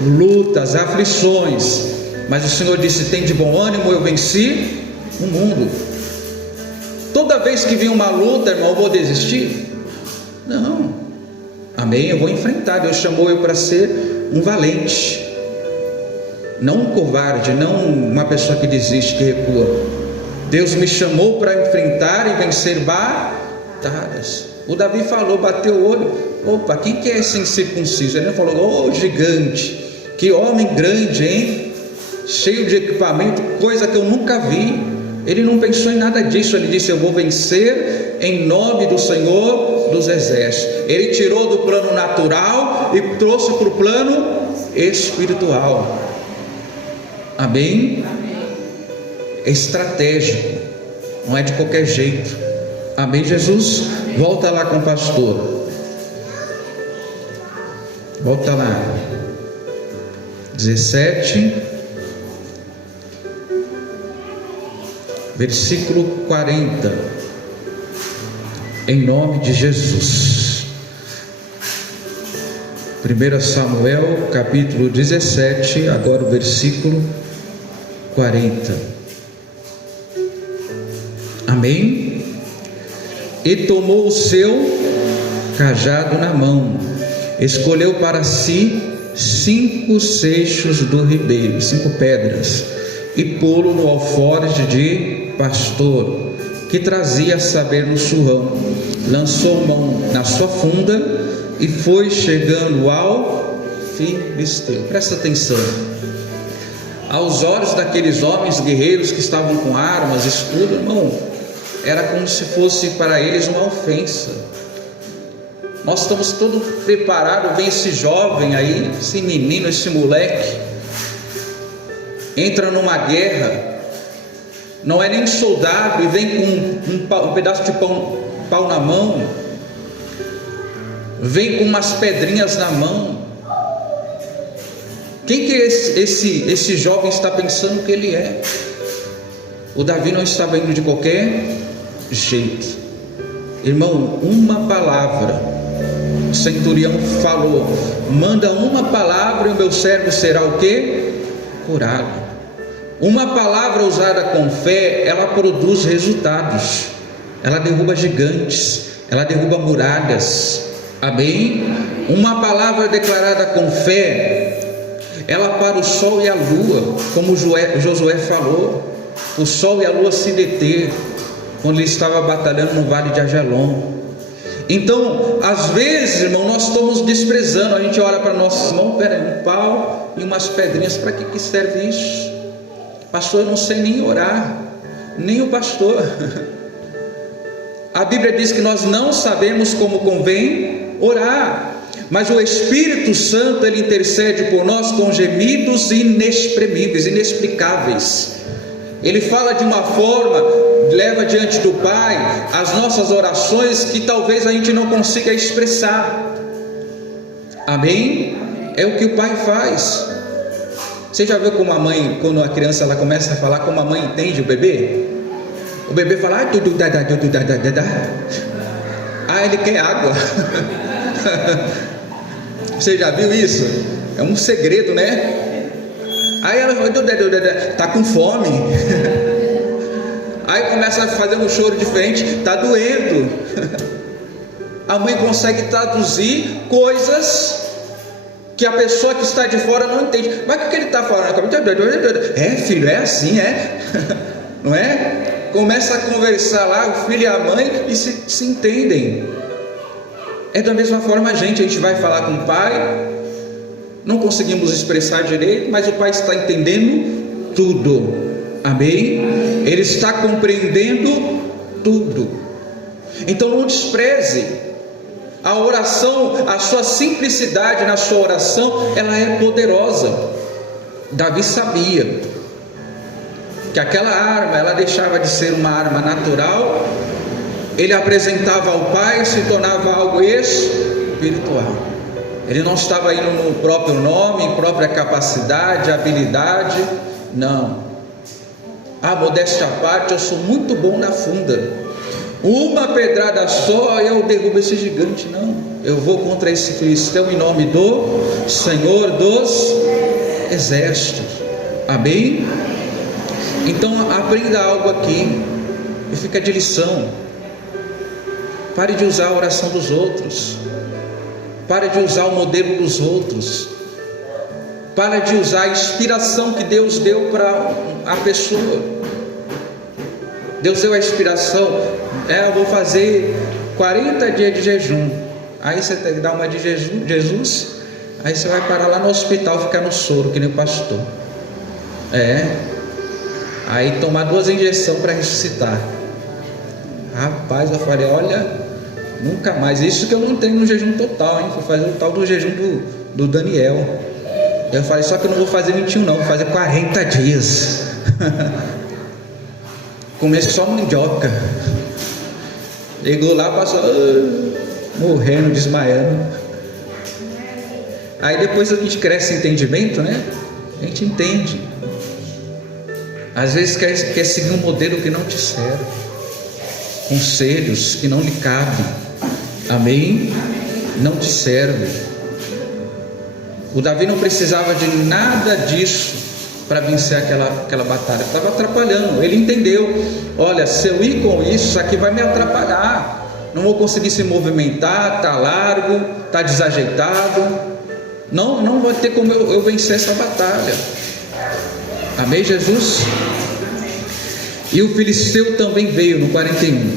Lutas, aflições. Mas o Senhor disse: tem de bom ânimo, eu venci o mundo. Toda vez que vem uma luta, irmão, eu vou desistir? Não. Amém? Eu vou enfrentar. Deus chamou eu para ser um valente, não um covarde, não uma pessoa que desiste, que recua. Deus me chamou para enfrentar e vencer batalhas. O Davi falou, bateu o olho, opa, quem que é esse incircunciso? Ele não falou, gigante, que homem grande, hein? Cheio de equipamento, coisa que eu nunca vi. Ele não pensou em nada disso. Ele disse, eu vou vencer em nome do Senhor dos Exércitos. Ele tirou do plano natural e trouxe para o plano espiritual. Amém? É estratégico, não é de qualquer jeito. Amém, Jesus? Volta lá com o pastor. Volta lá. 17, versículo 40. Em nome de Jesus. 1 Samuel, capítulo 17, agora o versículo 40. Amém? E tomou o seu cajado na mão, escolheu para si 5 seixos do ribeiro, 5 pedras, e pô-lo no alforje de pastor, que trazia a saber no surrão. Lançou mão na sua funda e foi chegando ao filisteu. Presta atenção. Aos olhos daqueles homens guerreiros que estavam com armas, escudo, irmão, era como se fosse para eles uma ofensa. Nós estamos todos preparados, vem esse jovem aí, esse menino, esse moleque, entra numa guerra, não é nem soldado, e vem com um pedaço de pau na mão, vem com umas pedrinhas na mão. Quem que esse jovem está pensando que ele é? O Davi não estava indo de qualquer jeito. Irmão, uma palavra, o centurião falou, manda uma palavra e o meu servo será o quê? Curado. Uma palavra usada com fé, ela produz resultados, ela derruba gigantes, ela derruba muralhas. Amém? Uma palavra declarada com fé, ela para o sol e a lua, como Josué falou, o sol e a lua se deter, quando ele estava batalhando no vale de Ajalon. Então, às vezes, irmão, nós estamos desprezando, a gente olha para nossos irmãos, um pau e umas pedrinhas, para que serve isso? Pastor, eu não sei nem orar, nem o pastor. A Bíblia diz que nós não sabemos como convém orar, mas o Espírito Santo, ele intercede por nós com gemidos inexprimíveis, inexplicáveis. Ele fala de uma forma, leva diante do Pai as nossas orações que talvez a gente não consiga expressar. Amém? É o que o Pai faz. Você já viu como a mãe, quando a criança ela começa a falar, como a mãe entende o bebê? O bebê fala, ele quer água. Você já viu isso? É um segredo, né? Aí ela fala, tá com fome. Aí começa a fazer um choro diferente, tá doendo. A mãe consegue traduzir coisas que a pessoa que está de fora não entende. Mas o que ele está falando? É, filho, é assim, é? Não é? Começa a conversar lá, o filho e a mãe, e se entendem. É da mesma forma a gente vai falar com o pai, não conseguimos expressar direito, mas o pai está entendendo tudo. Amém? Ele está compreendendo tudo. Então não despreze a oração, a sua simplicidade na sua oração, ela é poderosa. Davi sabia que aquela arma, ela deixava de ser uma arma natural, ele apresentava ao Pai, se tornava algo espiritual. Ele não estava indo no próprio nome, própria capacidade, habilidade, não. Modéstia à parte, eu sou muito bom na funda. Uma pedrada só eu derrubo esse gigante. Não, eu vou contra esse filisteu em nome do Senhor dos Exércitos. Amém? Então aprenda algo aqui. e fica de lição. Pare de usar a oração dos outros. Pare de usar o modelo dos outros. Pare de usar a inspiração que Deus deu para a pessoa. Deus deu a inspiração. Eu vou fazer 40 dias de jejum. Aí você tem que dar uma de Jesus. Aí você vai parar lá no hospital, ficar no soro, que nem o pastor. Aí tomar 2 injeções para ressuscitar. Rapaz, eu falei, olha, nunca mais. Isso que eu não tenho no jejum total, hein? Vou fazer o tal do jejum do Daniel. Eu falei, só que eu não vou fazer 21 não, vou fazer 40 dias. Comer só mandioca. Chegou lá, passou morrendo, desmaiando. Aí depois a gente cresce em entendimento, né? A gente entende. Às vezes quer seguir um modelo que não te serve, conselhos que não lhe cabem. Amém? Não te serve. O Davi não precisava de nada disso para vencer aquela batalha. Estava atrapalhando. Ele entendeu: olha, se eu ir com isso aqui vai me atrapalhar. Não vou conseguir se movimentar, tá largo, tá desajeitado. Não vai ter como eu vencer essa batalha. Amém, Jesus? E o filisteu também veio, no 41.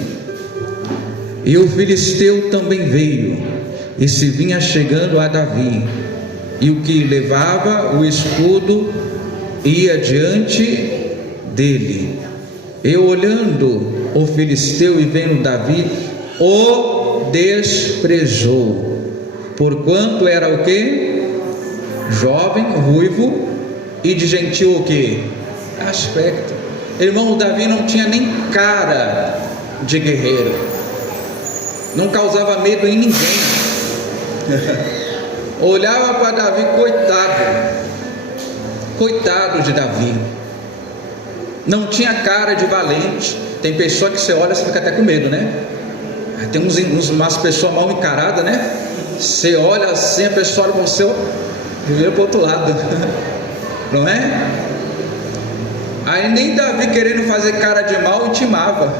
E o filisteu também veio, e se vinha chegando a Davi, e o que levava o escudo ia diante dele. E olhando o filisteu e vendo Davi, o desprezou, porquanto era o quê? Jovem, ruivo e de gentil o quê? Aspecto. Irmão, o Davi não tinha nem cara de guerreiro, não causava medo em ninguém. Olhava para Davi, coitado de Davi, não tinha cara de valente. Tem pessoa que você olha, você fica até com medo, né? Tem umas pessoas mal encaradas, né? Você olha assim, a pessoa olha para você e vira para o outro lado, não é? Aí nem Davi, querendo fazer cara de mal, intimava.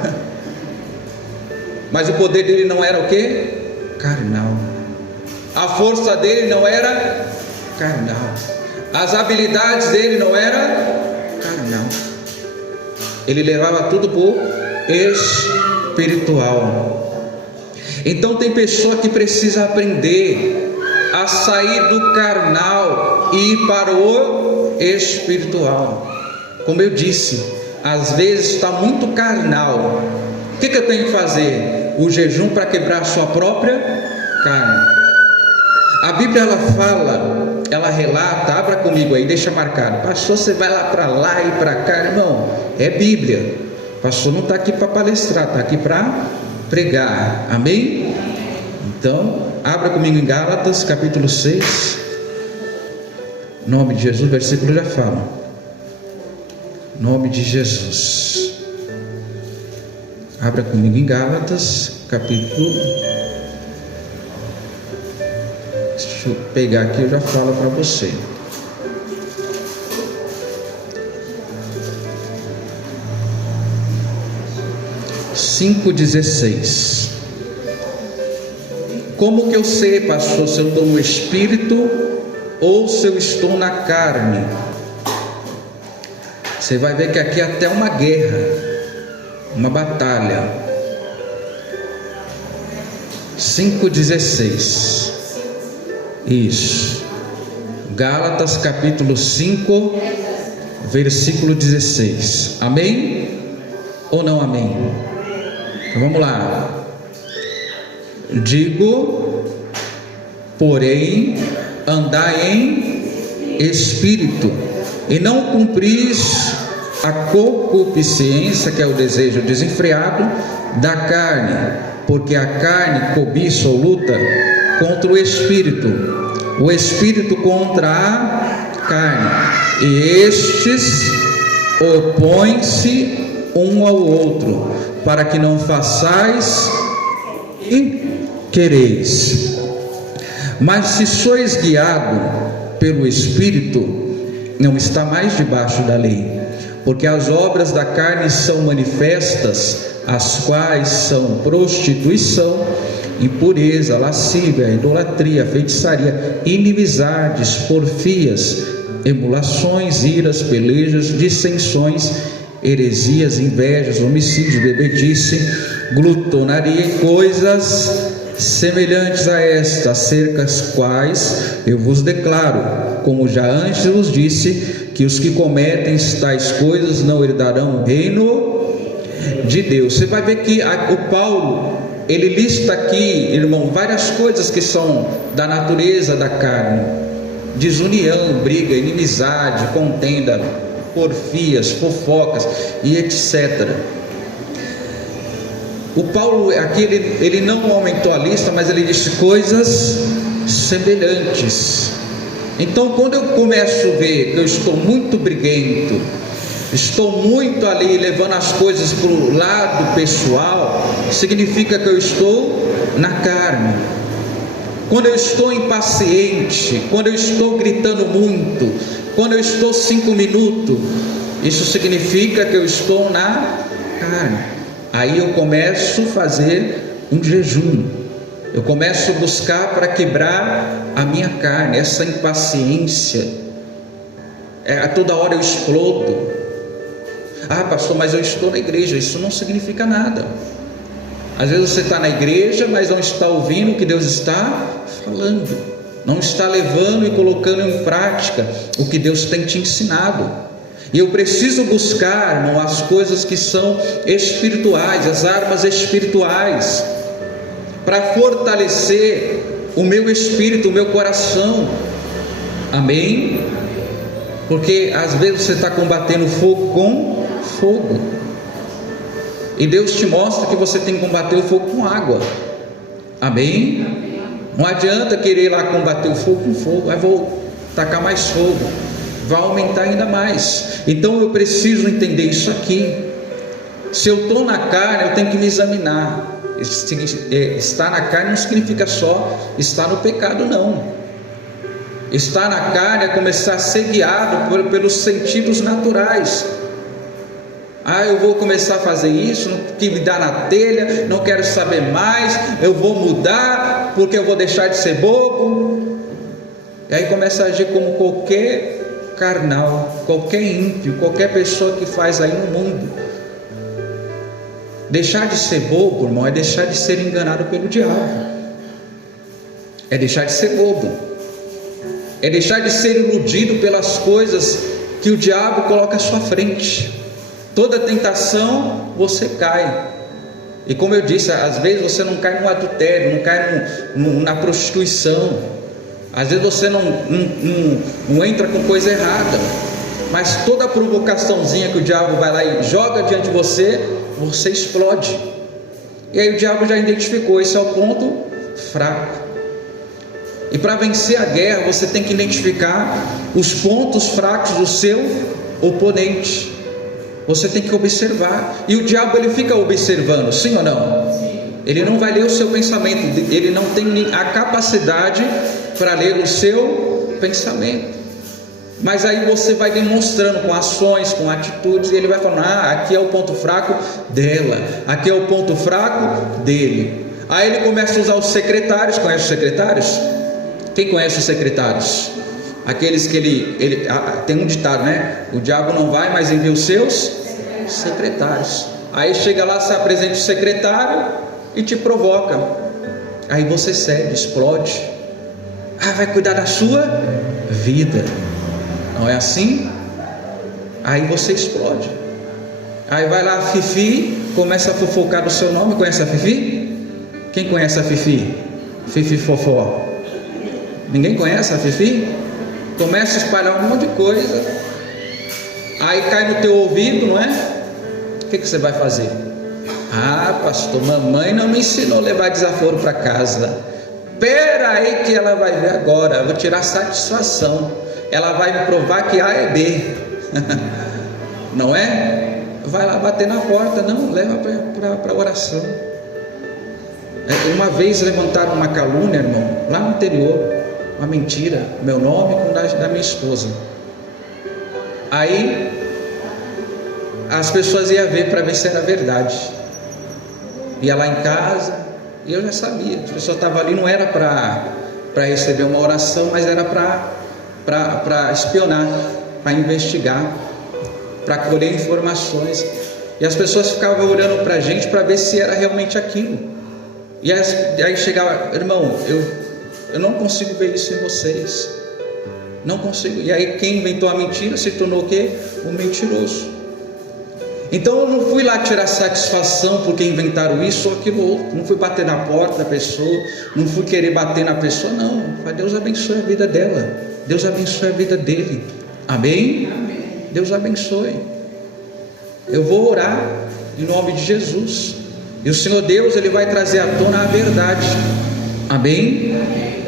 Mas o poder dele não era o quê? Carnal. A força dele não era carnal. As habilidades dele não era carnal. Ele levava tudo por espiritual. Então tem pessoa que precisa aprender a sair do carnal e ir para o espiritual. Como eu disse, às vezes está muito carnal. O que eu tenho que fazer? O jejum para quebrar a sua própria carne. A Bíblia ela fala, ela relata, abra comigo aí, deixa marcado. Pastor, você vai lá e para cá, irmão. É Bíblia. Pastor não está aqui para palestrar, está aqui para pregar. Amém? Então, abra comigo em Gálatas, capítulo 6. Em nome de Jesus, o versículo já fala. Em nome de Jesus. Abra comigo em Gálatas, capítulo. Deixa eu pegar aqui, eu já falo para você. Cinco 16. Como que eu sei, pastor, se eu estou no espírito ou se eu estou na carne? Você vai ver que aqui é até uma guerra, uma batalha. 5:16. Isso. Gálatas capítulo 5, versículo 16. Amém? Ou não amém? Então vamos lá. Digo, porém, andai em espírito, e não cumpris a concupiscência, que é o desejo desenfreado da carne, porque a carne cobiça ou luta contra o espírito contra a carne, e estes opõem-se um ao outro, para que não façais e quereis. Mas se sois guiado pelo Espírito, não está mais debaixo da lei, porque as obras da carne são manifestas, as quais são prostituição, impureza, lascívia, idolatria, feitiçaria, inimizades, porfias, emulações, iras, pelejas, dissensões, heresias, invejas, homicídios, bebedice, glutonaria e coisas semelhantes a estas, acerca das quais eu vos declaro, como já antes vos disse, que os que cometem tais coisas não herdarão o reino de Deus. Você vai ver que o Paulo, ele lista aqui, irmão, várias coisas que são da natureza da carne: desunião, briga, inimizade, contenda, porfias, fofocas e etc. O Paulo aqui, ele não aumentou a lista, mas ele disse coisas semelhantes. Então, quando eu começo a ver que eu estou muito briguento, estou muito ali levando as coisas para o lado pessoal, significa que eu estou na carne. Quando eu estou impaciente, quando eu estou gritando muito, quando eu estou 5 minutos, isso significa que eu estou na carne. Aí eu começo a fazer um jejum, eu começo a buscar para quebrar a minha carne, essa impaciência. A toda hora eu explodo. Ah, pastor, mas eu estou na igreja. Isso não significa nada. Às vezes você está na igreja, mas não está ouvindo o que Deus está falando, não está levando e colocando em prática o que Deus tem te ensinado. E eu preciso buscar, irmão, as coisas que são espirituais, as armas espirituais, para fortalecer o meu espírito, o meu coração. Amém? Porque às vezes você está combatendo fogo com fogo, e Deus te mostra que você tem que combater o fogo com água. Amém? Não adianta querer ir lá combater o fogo com fogo. Aí vou tacar mais fogo, vai aumentar ainda mais. Então eu preciso entender isso aqui. Se eu estou na carne, eu tenho que me examinar. Estar na carne não significa só estar no pecado, não. Estar na carne é começar a ser guiado pelos sentidos naturais. Ah, eu vou começar a fazer isso, que me dá na telha, não quero saber mais, eu vou mudar, porque eu vou deixar de ser bobo. E aí começa a agir como qualquer carnal, qualquer ímpio, qualquer pessoa que faz aí no mundo. Deixar de ser bobo, irmão, é deixar de ser enganado pelo diabo. É deixar de ser bobo. É deixar de ser iludido pelas coisas que o diabo coloca à sua frente. Toda tentação você cai. E como eu disse, às vezes você não cai no adultério, não cai na prostituição, às vezes você não entra com coisa errada, mas toda provocaçãozinha que o diabo vai lá e joga diante de você, você explode. E aí o diabo já identificou, esse é o ponto fraco. E para vencer a guerra, você tem que identificar os pontos fracos do seu oponente. Você tem que observar. E o diabo, ele fica observando, sim ou não? Sim. Ele não vai ler o seu pensamento, ele não tem a capacidade para ler o seu pensamento. Mas aí você vai demonstrando com ações, com atitudes, e ele vai falando: ah, aqui é o ponto fraco dela, aqui é o ponto fraco dele. Aí ele começa a usar os secretários. Conhece os secretários? Quem conhece os secretários? Aqueles que ele tem um ditado, né? O diabo não vai, mas envia os seus secretários. Aí chega lá, se apresenta o secretário e te provoca. Aí você cede, explode. Ah, vai cuidar da sua vida. Não é assim? Aí você explode. Aí vai lá a Fifi, começa a fofocar do seu nome. Conhece a Fifi? Quem conhece a Fifi? Fifi Fofó. Ninguém conhece a Fifi? Começa a espalhar um monte de coisa. Aí cai no teu ouvido, não é? O que você vai fazer? Ah, pastor, mamãe não me ensinou a levar desaforo para casa. Pera aí que ela vai ver agora. Eu vou tirar satisfação. Ela vai me provar que A é B. Não é? Vai lá bater na porta. Não, leva para oração. Uma vez levantaram uma calúnia, irmão, lá no interior, uma mentira, meu nome com da minha esposa. Aí as pessoas iam ver para ver se era verdade. ia lá em casa, e eu já sabia, a pessoa estava ali, não era para receber uma oração, mas era para espionar, para investigar, para colher informações. E as pessoas ficavam olhando para a gente para ver se era realmente aquilo. E aí chegava, irmão, eu não consigo ver isso em vocês, não consigo. E aí quem inventou a mentira se tornou o quê? O mentiroso. Então eu não fui lá tirar satisfação porque inventaram isso ou aquilo outro, não fui bater na porta da pessoa, não fui querer bater na pessoa, não. Deus abençoe a vida dela, Deus abençoe a vida dele, amém? Amém. Deus abençoe. Eu vou orar em nome de Jesus, e o Senhor Deus, Ele vai trazer à tona a verdade, amém?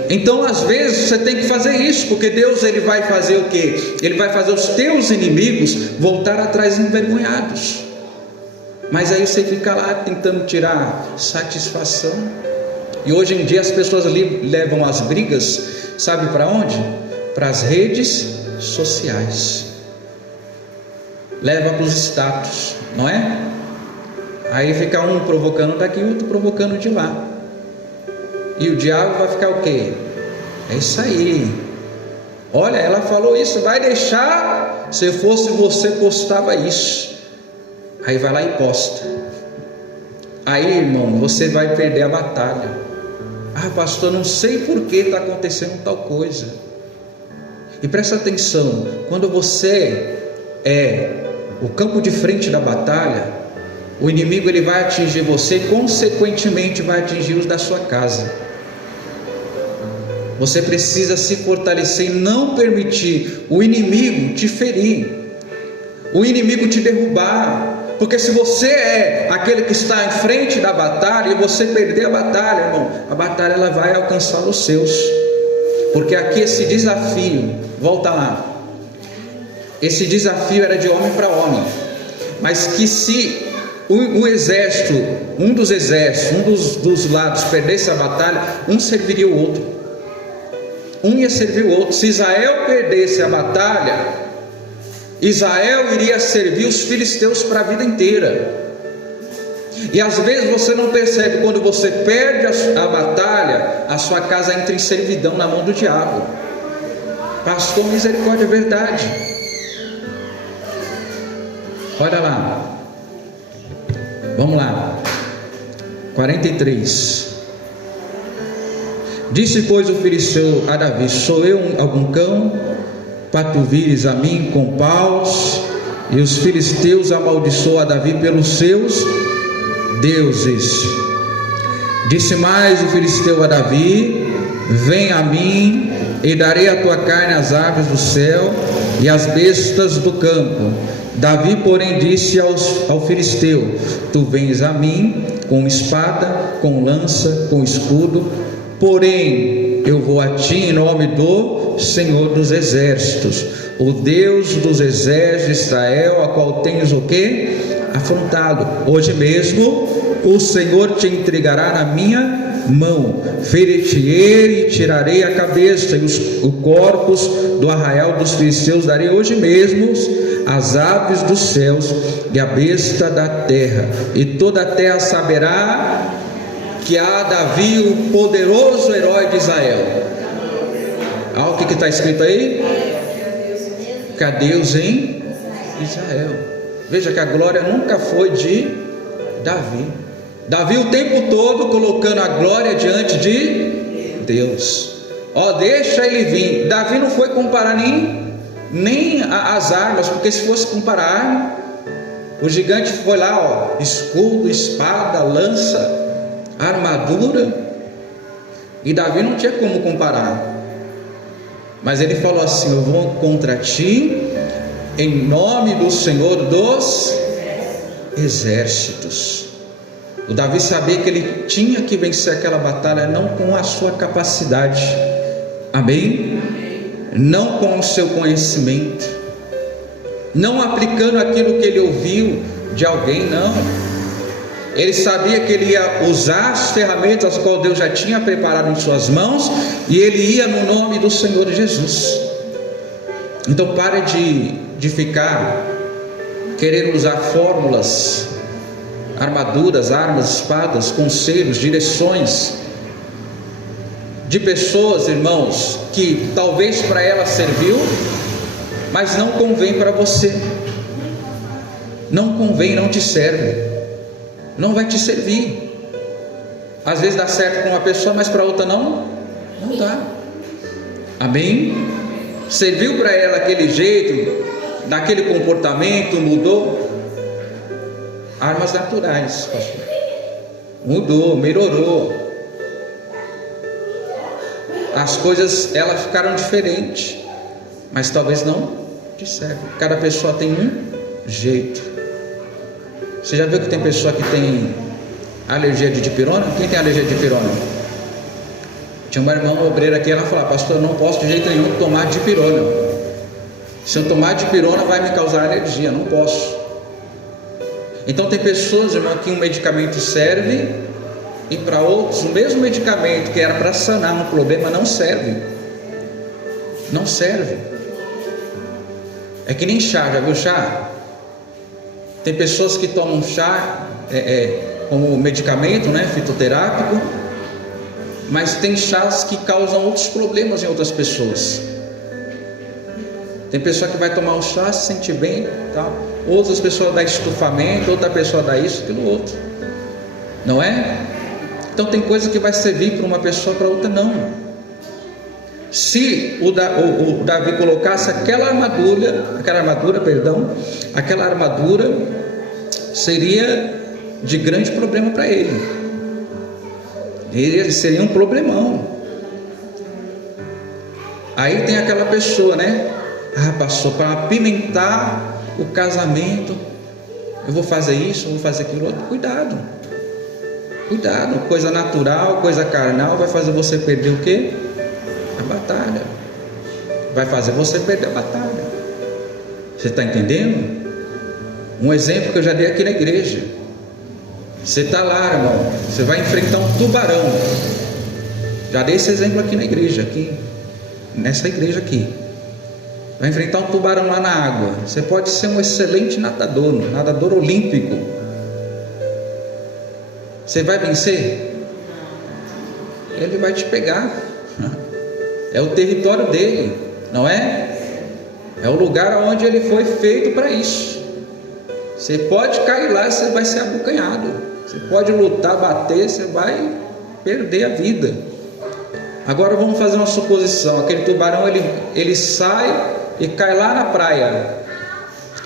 Então às vezes você tem que fazer isso, porque Deus, Ele vai fazer o quê? Ele vai fazer os teus inimigos voltar atrás envergonhados. Mas aí você fica lá tentando tirar satisfação. E hoje em dia as pessoas levam as brigas, sabe para onde? Para as redes sociais. Leva para os status, não é? Aí fica um provocando daqui, outro provocando de lá. E o diabo vai ficar o quê? É isso aí. Olha, ela falou isso, vai deixar? Se fosse você, postava isso. Aí vai lá e posta. Aí, irmão, você vai perder a batalha. Ah, pastor, não sei por que está acontecendo tal coisa. E presta atenção, quando você é o campo de frente da batalha, o inimigo ele vai atingir você e consequentemente vai atingir os da sua casa. Você precisa se fortalecer e não permitir o inimigo te ferir, o inimigo te derrubar. Porque se você é aquele que está em frente da batalha e você perder a batalha, irmão, a batalha ela vai alcançar os seus. Porque aqui esse desafio, volta lá, esse desafio era de homem para homem, mas que se um exército, um dos exércitos, dos lados perdesse a batalha, um serviria o outro, um ia servir o outro. Se Israel perdesse a batalha, Israel iria servir os filisteus para a vida inteira. E às vezes você não percebe, quando você perde a batalha, a sua casa entra em servidão na mão do diabo. Pastor, misericórdia, é verdade. Olha lá, vamos lá, 43. Disse, pois, o filisteu a Davi: sou eu algum cão, para tu vires a mim com paus? E os filisteus amaldiçoam a Davi pelos seus deuses. Disse mais o filisteu a Davi: vem a mim, e darei a tua carne às aves do céu e às bestas do campo. Davi, porém, disse ao filisteu: tu vens a mim com espada, com lança, com escudo, porém eu vou a ti em nome do Senhor dos exércitos, o Deus dos exércitos de Israel, a qual tens o quê? Afrontado. Hoje mesmo o Senhor te entregará na minha mão, ferir-te-ei e tirarei a cabeça, e o corpus do arraial dos filisteus darei hoje mesmo as aves dos céus e a besta da terra, e toda a terra saberá que há Davi, o poderoso herói de Israel. Olha o que está escrito aí? Que há Deus em Israel. Veja que a glória nunca foi de Davi. Davi o tempo todo colocando a glória diante de Deus. Ó, deixa ele vir. Davi não foi comparar nem as armas, porque se fosse comparar arma, o gigante foi lá, ó, escudo, espada, lança, armadura, e Davi não tinha como comparar. Mas ele falou assim: eu vou contra ti em nome do Senhor dos exércitos. O Davi sabia que ele tinha que vencer aquela batalha não com a sua capacidade, amém? Não com o seu conhecimento, não aplicando aquilo que ele ouviu de alguém, não. Ele sabia que ele ia usar as ferramentas as quais Deus já tinha preparado em suas mãos, e ele ia no nome do Senhor Jesus. Então pare de ficar querendo usar fórmulas armaduras, armas, espadas, conselhos, direções de pessoas, irmãos, que talvez para ela serviu, mas não convém para você. Não convém, não te serve, não vai te servir. Às vezes dá certo para uma pessoa, mas para outra não dá. Amém? Serviu para ela aquele jeito, daquele comportamento, mudou. Armas naturais, pastor. Mudou, melhorou. As coisas, elas ficaram diferentes, mas talvez não te serve. Cada pessoa tem um jeito. Você já viu que tem pessoa que tem alergia de dipirona? Quem tem alergia de dipirona? Tinha uma irmã obreira aqui, ela falava: pastor, eu não posso de jeito nenhum tomar dipirona. Se eu tomar dipirona vai me causar alergia, não posso. Então tem pessoas, irmão, que um medicamento serve, e para outros o mesmo medicamento que era para sanar um problema não serve. Não serve. É que nem chá, já viu chá? Tem pessoas que tomam chá como medicamento, né, fitoterápico, mas tem chás que causam outros problemas em outras pessoas. Tem pessoa que vai tomar o chá, se sente bem, tal. Outras pessoas dá estufamento, outra pessoa dá isso, aquilo outro, não é? Então tem coisa que vai servir para uma pessoa, para outra não. Se o Davi colocasse aquela armadura seria de grande problema para ele. Ele seria um problemão. Aí tem aquela pessoa, né? Pastor, para apimentar o casamento, eu vou fazer isso, eu vou fazer aquilo outro. Cuidado, coisa natural, coisa carnal vai fazer você perder o quê? A batalha. Vai fazer você perder a batalha. Você está entendendo? Um exemplo que eu já dei aqui na igreja. Você está lá, irmão, você vai enfrentar um tubarão. Já dei esse exemplo aqui na igreja, nessa igreja aqui. Vai enfrentar um tubarão lá na água. Você pode ser um excelente nadador olímpico. Você vai vencer? Ele vai te pegar. É o território dele, não é? É o lugar onde ele foi feito para isso. Você pode cair lá, você vai ser abocanhado. Você pode lutar, bater, você vai perder a vida. Agora vamos fazer uma suposição. Aquele tubarão, ele sai e cai lá na praia.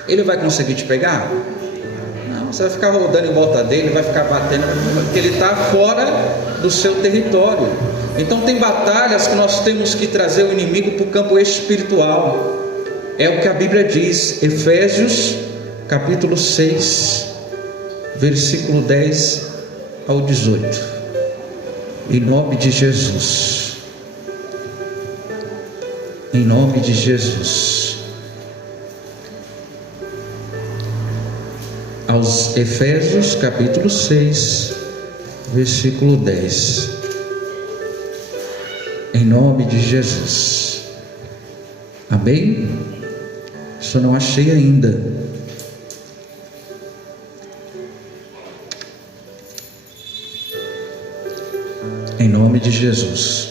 Ele vai conseguir te pegar? Não, você vai ficar rodando em volta dele, vai ficar batendo, porque ele está fora do seu território. Então tem batalhas que nós temos que trazer o inimigo para o campo espiritual. É o que a Bíblia diz, Efésios capítulo 6, versículo 10 ao 18. Em nome de Jesus. Em nome de Jesus. Aos Efésios capítulo 6, versículo 10. Em nome de Jesus. Amém? Só não achei ainda. Em nome de Jesus.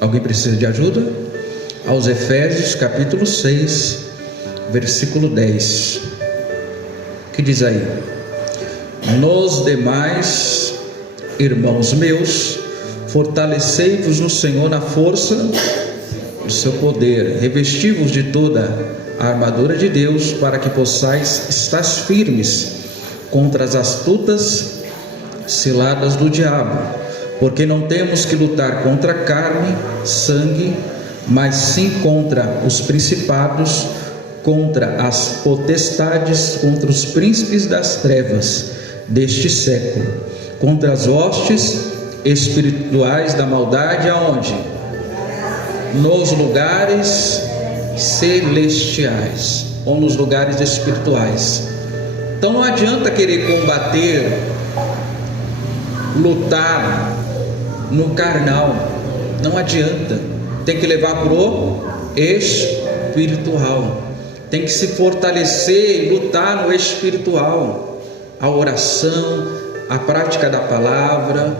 Alguém precisa de ajuda? Aos Efésios capítulo 6, versículo 10. Que diz aí: nos demais, irmãos meus, fortalecei-vos no Senhor na força do seu poder, revesti-vos de toda a armadura de Deus, para que possais estar firmes contra as astutas ciladas do diabo, porque não temos que lutar contra carne, sangue, mas sim contra os principados, contra as potestades, contra os príncipes das trevas deste século, contra as hostes espirituais da maldade. Aonde? Nos lugares celestiais, ou nos lugares espirituais. Então não adianta querer combater, lutar no carnal, não adianta. Tem que levar para o espiritual, tem que se fortalecer e lutar no espiritual. a oração, a prática da palavra,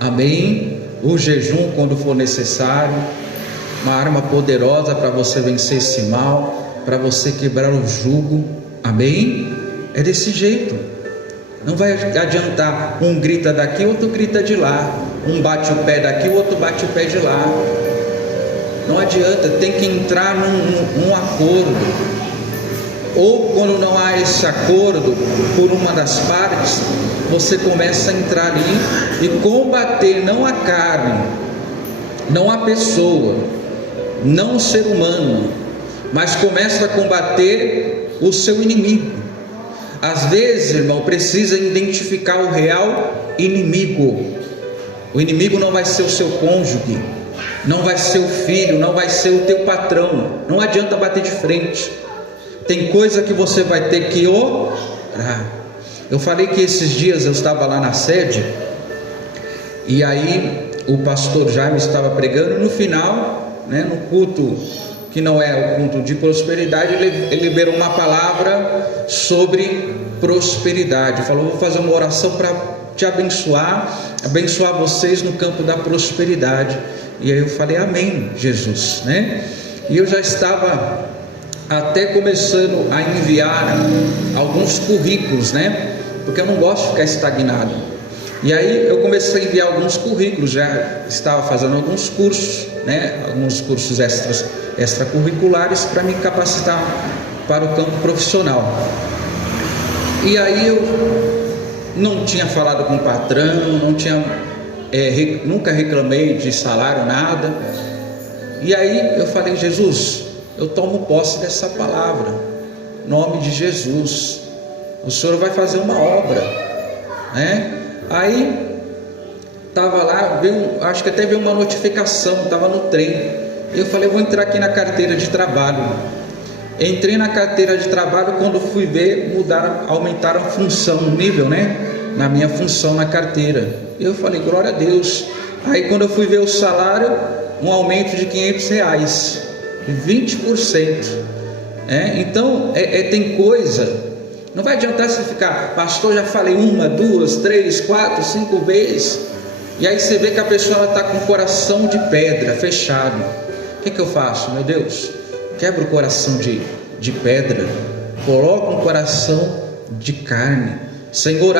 amém? O jejum quando for necessário, uma arma poderosa para você vencer esse mal, para você quebrar o jugo, amém? É desse jeito. Não vai adiantar, um grita daqui, outro grita de lá, um bate o pé daqui, o outro bate o pé de lá. Não adianta, tem que entrar num acordo. Ou quando não há esse acordo por uma das partes, você começa a entrar ali e combater não a carne, não a pessoa, não o ser humano, mas começa a combater o seu inimigo. Às vezes, irmão, precisa identificar o real inimigo. O inimigo não vai ser o seu cônjuge, não vai ser o filho, não vai ser o teu patrão. Não adianta bater de frente. Tem coisa que você vai ter que orar. Eu falei que esses dias eu estava lá na sede, e aí o pastor Jaime estava pregando, e no final, no culto que não é o culto de prosperidade, ele liberou uma palavra sobre prosperidade. Falou: vou fazer uma oração para te abençoar vocês no campo da prosperidade. E aí eu falei: amém, Jesus, E eu já estava até começando a enviar alguns currículos, porque eu não gosto de ficar estagnado. E aí eu comecei a enviar alguns currículos, já estava fazendo alguns cursos, alguns cursos extracurriculares para me capacitar para o campo profissional. E aí eu não tinha falado com o patrão, nunca reclamei de salário, nada. E aí eu falei: Jesus, eu tomo posse dessa palavra, em nome de Jesus, o Senhor vai fazer uma obra, Aí estava lá, acho que até veio uma notificação, estava no trem. Eu falei: vou entrar aqui na carteira de trabalho. Entrei na carteira de trabalho, quando fui ver, aumentaram a função, o nível, na minha função na carteira. Eu falei: glória a Deus. Aí quando eu fui ver o salário, um aumento de R$500, 20%. Então tem coisa. Não vai adiantar você ficar: pastor, já falei 1, 2, 3, 4, 5 vezes. E aí você vê que a pessoa está com o coração de pedra, fechado. O que eu faço? Meu Deus, quebra o coração de pedra, coloca um coração de carne. Senhor,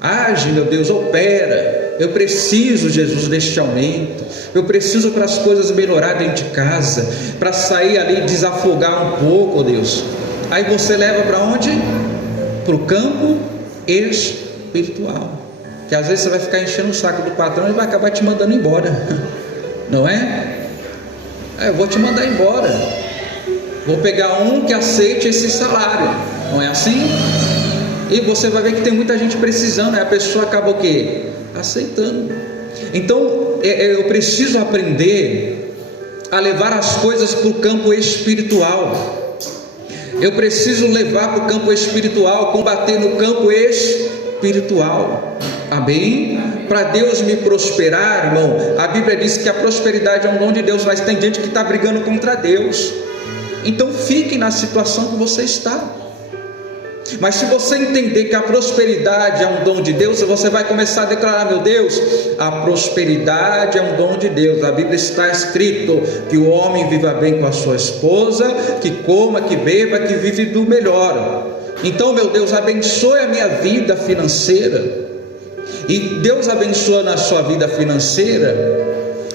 age, meu Deus, opera. Eu preciso, Jesus, deste aumento. Eu preciso para as coisas melhorar dentro de casa, para sair ali e desafogar um pouco, Deus. Aí você leva para onde? Para o campo espiritual. Que às vezes você vai ficar enchendo o saco do patrão e vai acabar te mandando embora. Não é? Eu vou te mandar embora. Vou pegar um que aceite esse salário. Não é assim? E você vai ver que tem muita gente precisando. A pessoa acaba o quê? Aceitando. Então eu preciso aprender a levar as coisas para o campo espiritual. Eu preciso levar para o campo espiritual, combater no campo espiritual, amém? Para Deus me prosperar, irmão, a Bíblia diz que a prosperidade é um dom de Deus, mas tem gente que está brigando contra Deus. Então fique na situação que você está. Mas se você entender que a prosperidade é um dom de Deus, você vai começar a declarar: meu Deus, a prosperidade é um dom de Deus. A Bíblia está escrito que o homem viva bem com a sua esposa, que coma, que beba, que vive do melhor. Então, meu Deus, abençoe a minha vida financeira. E Deus abençoando a sua vida financeira,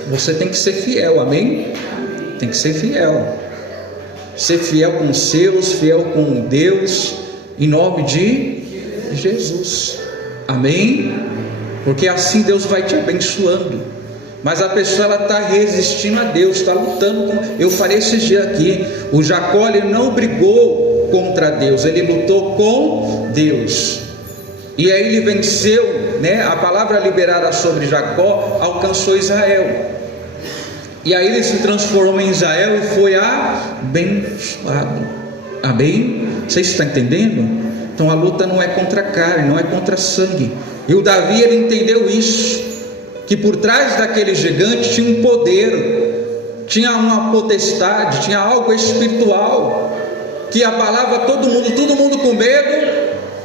você tem que ser fiel, amém? Tem que ser fiel. Ser fiel com os seus, fiel com Deus, em nome de Jesus, amém? Porque assim Deus vai te abençoando. Mas a pessoa, ela está resistindo a Deus, está lutando eu falei esses dias aqui, o Jacó, ele não brigou contra Deus, ele lutou com Deus, e aí ele venceu, a palavra liberada sobre Jacó alcançou Israel, e aí ele se transformou em Israel e foi abençoado, amém? Vocês estão entendendo? Então a luta não é contra a carne, não é contra sangue. E o Davi, ele entendeu isso, que por trás daquele gigante tinha um poder, tinha uma potestade, tinha algo espiritual, que abalava todo mundo com medo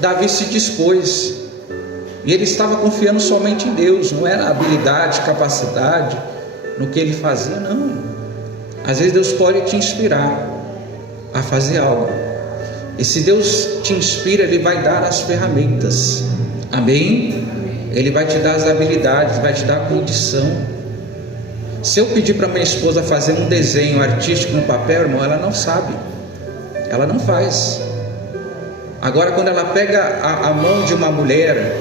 Davi se dispôs, e ele estava confiando somente em Deus, não era habilidade, capacidade, no que ele fazia, não. Às vezes Deus pode te inspirar a fazer algo, e se Deus te inspira, Ele vai dar as ferramentas, amém? Ele vai te dar as habilidades, vai te dar a condição. Se eu pedir para minha esposa fazer um desenho artístico no papel, irmão, ela não sabe, ela não faz. Agora, quando ela pega a mão de uma mulher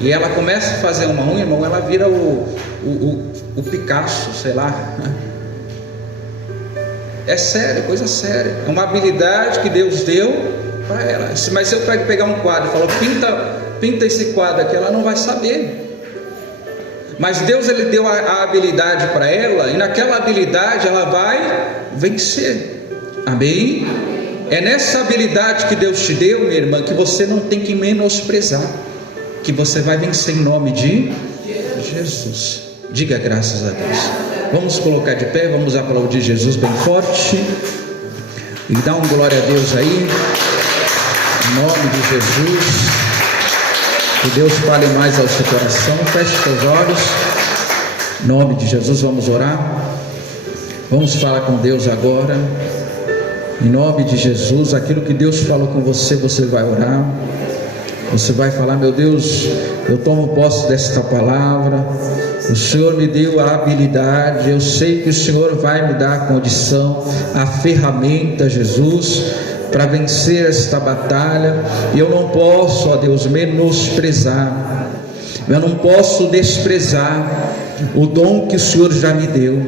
e ela começa a fazer uma unha, irmão, ela vira o Picasso, sei lá. É sério, coisa séria. É uma habilidade que Deus deu para ela. Mas se eu pegar um quadro e falar, pinta esse quadro aqui, ela não vai saber. Mas Deus, Ele deu a habilidade para ela, e naquela habilidade ela vai vencer, amém? É nessa habilidade que Deus te deu, minha irmã, que você não tem que menosprezar, que você vai vencer em nome de Jesus. Diga graças a Deus. Vamos colocar de pé, vamos aplaudir Jesus bem forte e dar um glória a Deus aí, em nome de Jesus. Que Deus fale mais ao seu coração. Feche seus olhos, em nome de Jesus. Vamos orar, vamos falar com Deus agora, em nome de Jesus. Aquilo que Deus falou com você, você vai orar, você vai falar: meu Deus, eu tomo posse desta palavra, o Senhor me deu a habilidade, eu sei que o Senhor vai me dar a condição, a ferramenta, Jesus, para vencer esta batalha. E eu não posso, ó Deus, menosprezar, eu não posso desprezar o dom que o Senhor já me deu.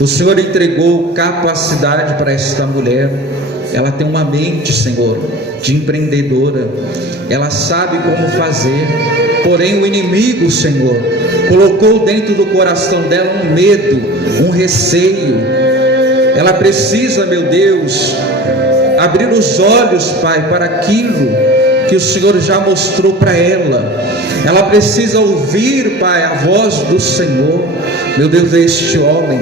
O Senhor entregou capacidade para esta mulher, ela tem uma mente, Senhor, de empreendedora, ela sabe como fazer, porém o inimigo, Senhor, colocou dentro do coração dela um medo, um receio. Ela precisa, meu Deus, abrir os olhos, Pai, para aquilo que o Senhor já mostrou para ela. Ela precisa ouvir, Pai, a voz do Senhor. Meu Deus, é este homem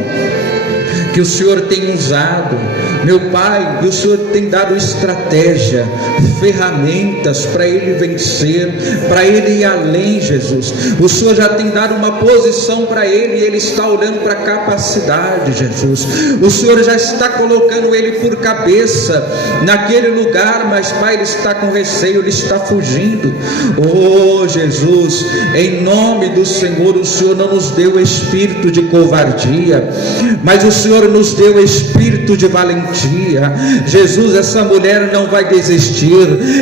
que o Senhor tem usado, meu Pai, e o Senhor tem dado estratégia, ferramentas para ele vencer, para ele ir além, Jesus. O Senhor já tem dado uma posição para ele, e ele está olhando para a capacidade, Jesus. O Senhor já está colocando ele por cabeça naquele lugar, mas, Pai, ele está com receio, ele está fugindo. Oh, Jesus, em nome do Senhor, o Senhor não nos deu espírito de covardia, mas o Senhor nos deu espírito de valentia. Jesus, essa mulher não vai desistir,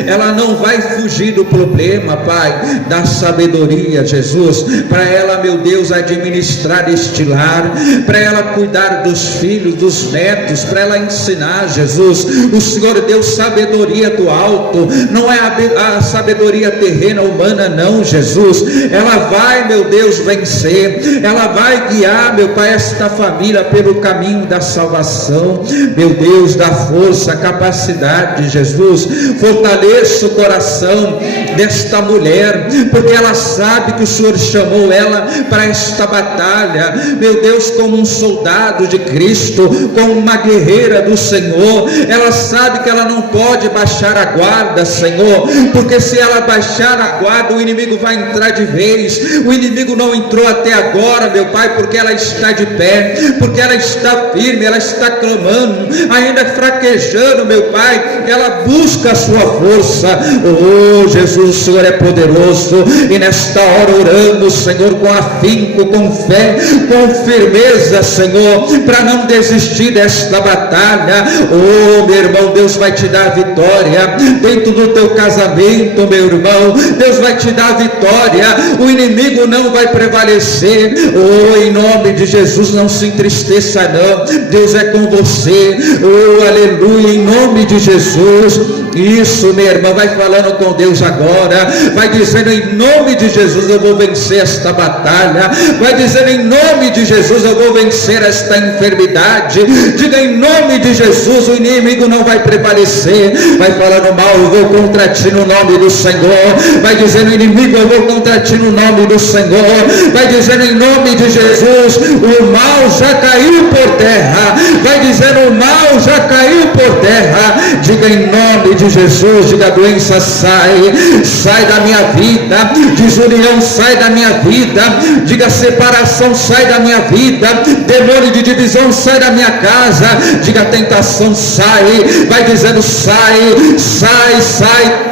ela não vai fugir do problema, Pai, da sabedoria, Jesus, para ela, meu Deus, administrar este lar, para ela cuidar dos filhos, dos netos, para ela ensinar, Jesus. O Senhor deu sabedoria do alto, não é a sabedoria terrena, humana, não, Jesus. Ela vai, meu Deus, vencer, ela vai guiar, meu Pai, esta família pelo caminho da salvação. Meu Deus, dá força, capacidade, Jesus. Fortaleça o coração desta mulher, porque ela sabe que o Senhor chamou ela para esta batalha, meu Deus, como um soldado de Cristo, como uma guerreira do Senhor. Ela sabe que ela não pode baixar a guarda, Senhor, porque se ela baixar a guarda, o inimigo vai entrar de vez. O inimigo não entrou até agora, meu Pai, porque ela está de pé, porque ela está firme, ela está clamando, ainda fraquejando, meu Pai, ela busca a sua força. Oh, Jesus, o Senhor é poderoso, e nesta hora oramos, Senhor, com afinco, com fé, com firmeza, Senhor, para não desistir desta batalha. Oh, meu irmão, Deus vai te dar vitória dentro do teu casamento, meu irmão. Deus vai te dar vitória, o inimigo não vai prevalecer. Oh, em nome de Jesus, não se entristeça, não. Deus é com você. Oh, aleluia, em nome de Jesus. Isso, minha irmã, vai falando com Deus agora, vai dizendo: em nome de Jesus eu vou vencer esta batalha. Vai dizendo: em nome de Jesus eu vou vencer esta enfermidade. Diga: em nome de Jesus o inimigo não vai prevalecer. Vai falando: mal, eu vou contra ti no nome do Senhor. Vai dizendo: inimigo, eu vou contra ti no nome do Senhor. Vai dizendo: em nome de Jesus Deus, o mal já caiu por terra. Vai dizendo: o mal já caiu por terra. Diga em nome de Jesus, diga: doença sai da minha vida, desunião sai da minha vida, diga: separação sai da minha vida, demônio de divisão sai da minha casa, diga: tentação sai. Vai dizendo: sai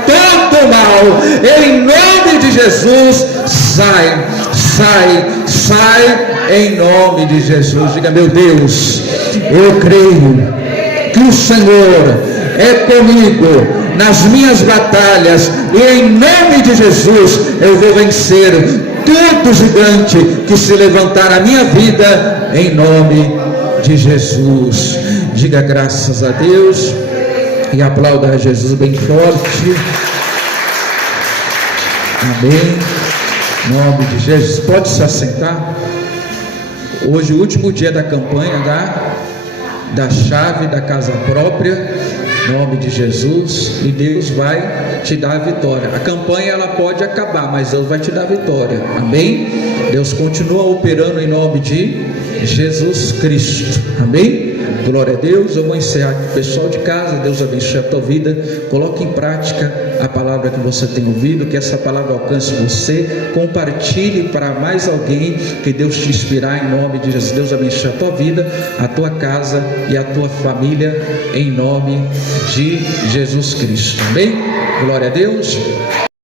todo mal, em nome de Jesus, sai em nome de Jesus. Diga: meu Deus, eu creio que o Senhor é comigo nas minhas batalhas, e em nome de Jesus eu vou vencer todo gigante que se levantar na minha vida, em nome de Jesus. Diga graças a Deus e aplauda a Jesus bem forte. Amém. Em nome de Jesus. Pode se assentar. Hoje, o último dia da campanha da chave da casa própria, em nome de Jesus, e Deus vai te dar a vitória. A campanha ela pode acabar, mas Deus vai te dar a vitória. Amém? Deus continua operando em nome de Jesus Cristo. Amém? Glória a Deus. Eu vou encerrar aqui, pessoal de casa. Deus abençoe a tua vida. Coloque em prática a palavra que você tem ouvido, que essa palavra alcance você. Compartilhe para mais alguém, que Deus te inspirar em nome de Jesus. Deus abençoe a tua vida, a tua casa e a tua família, em nome de Jesus Cristo. Amém? Glória a Deus.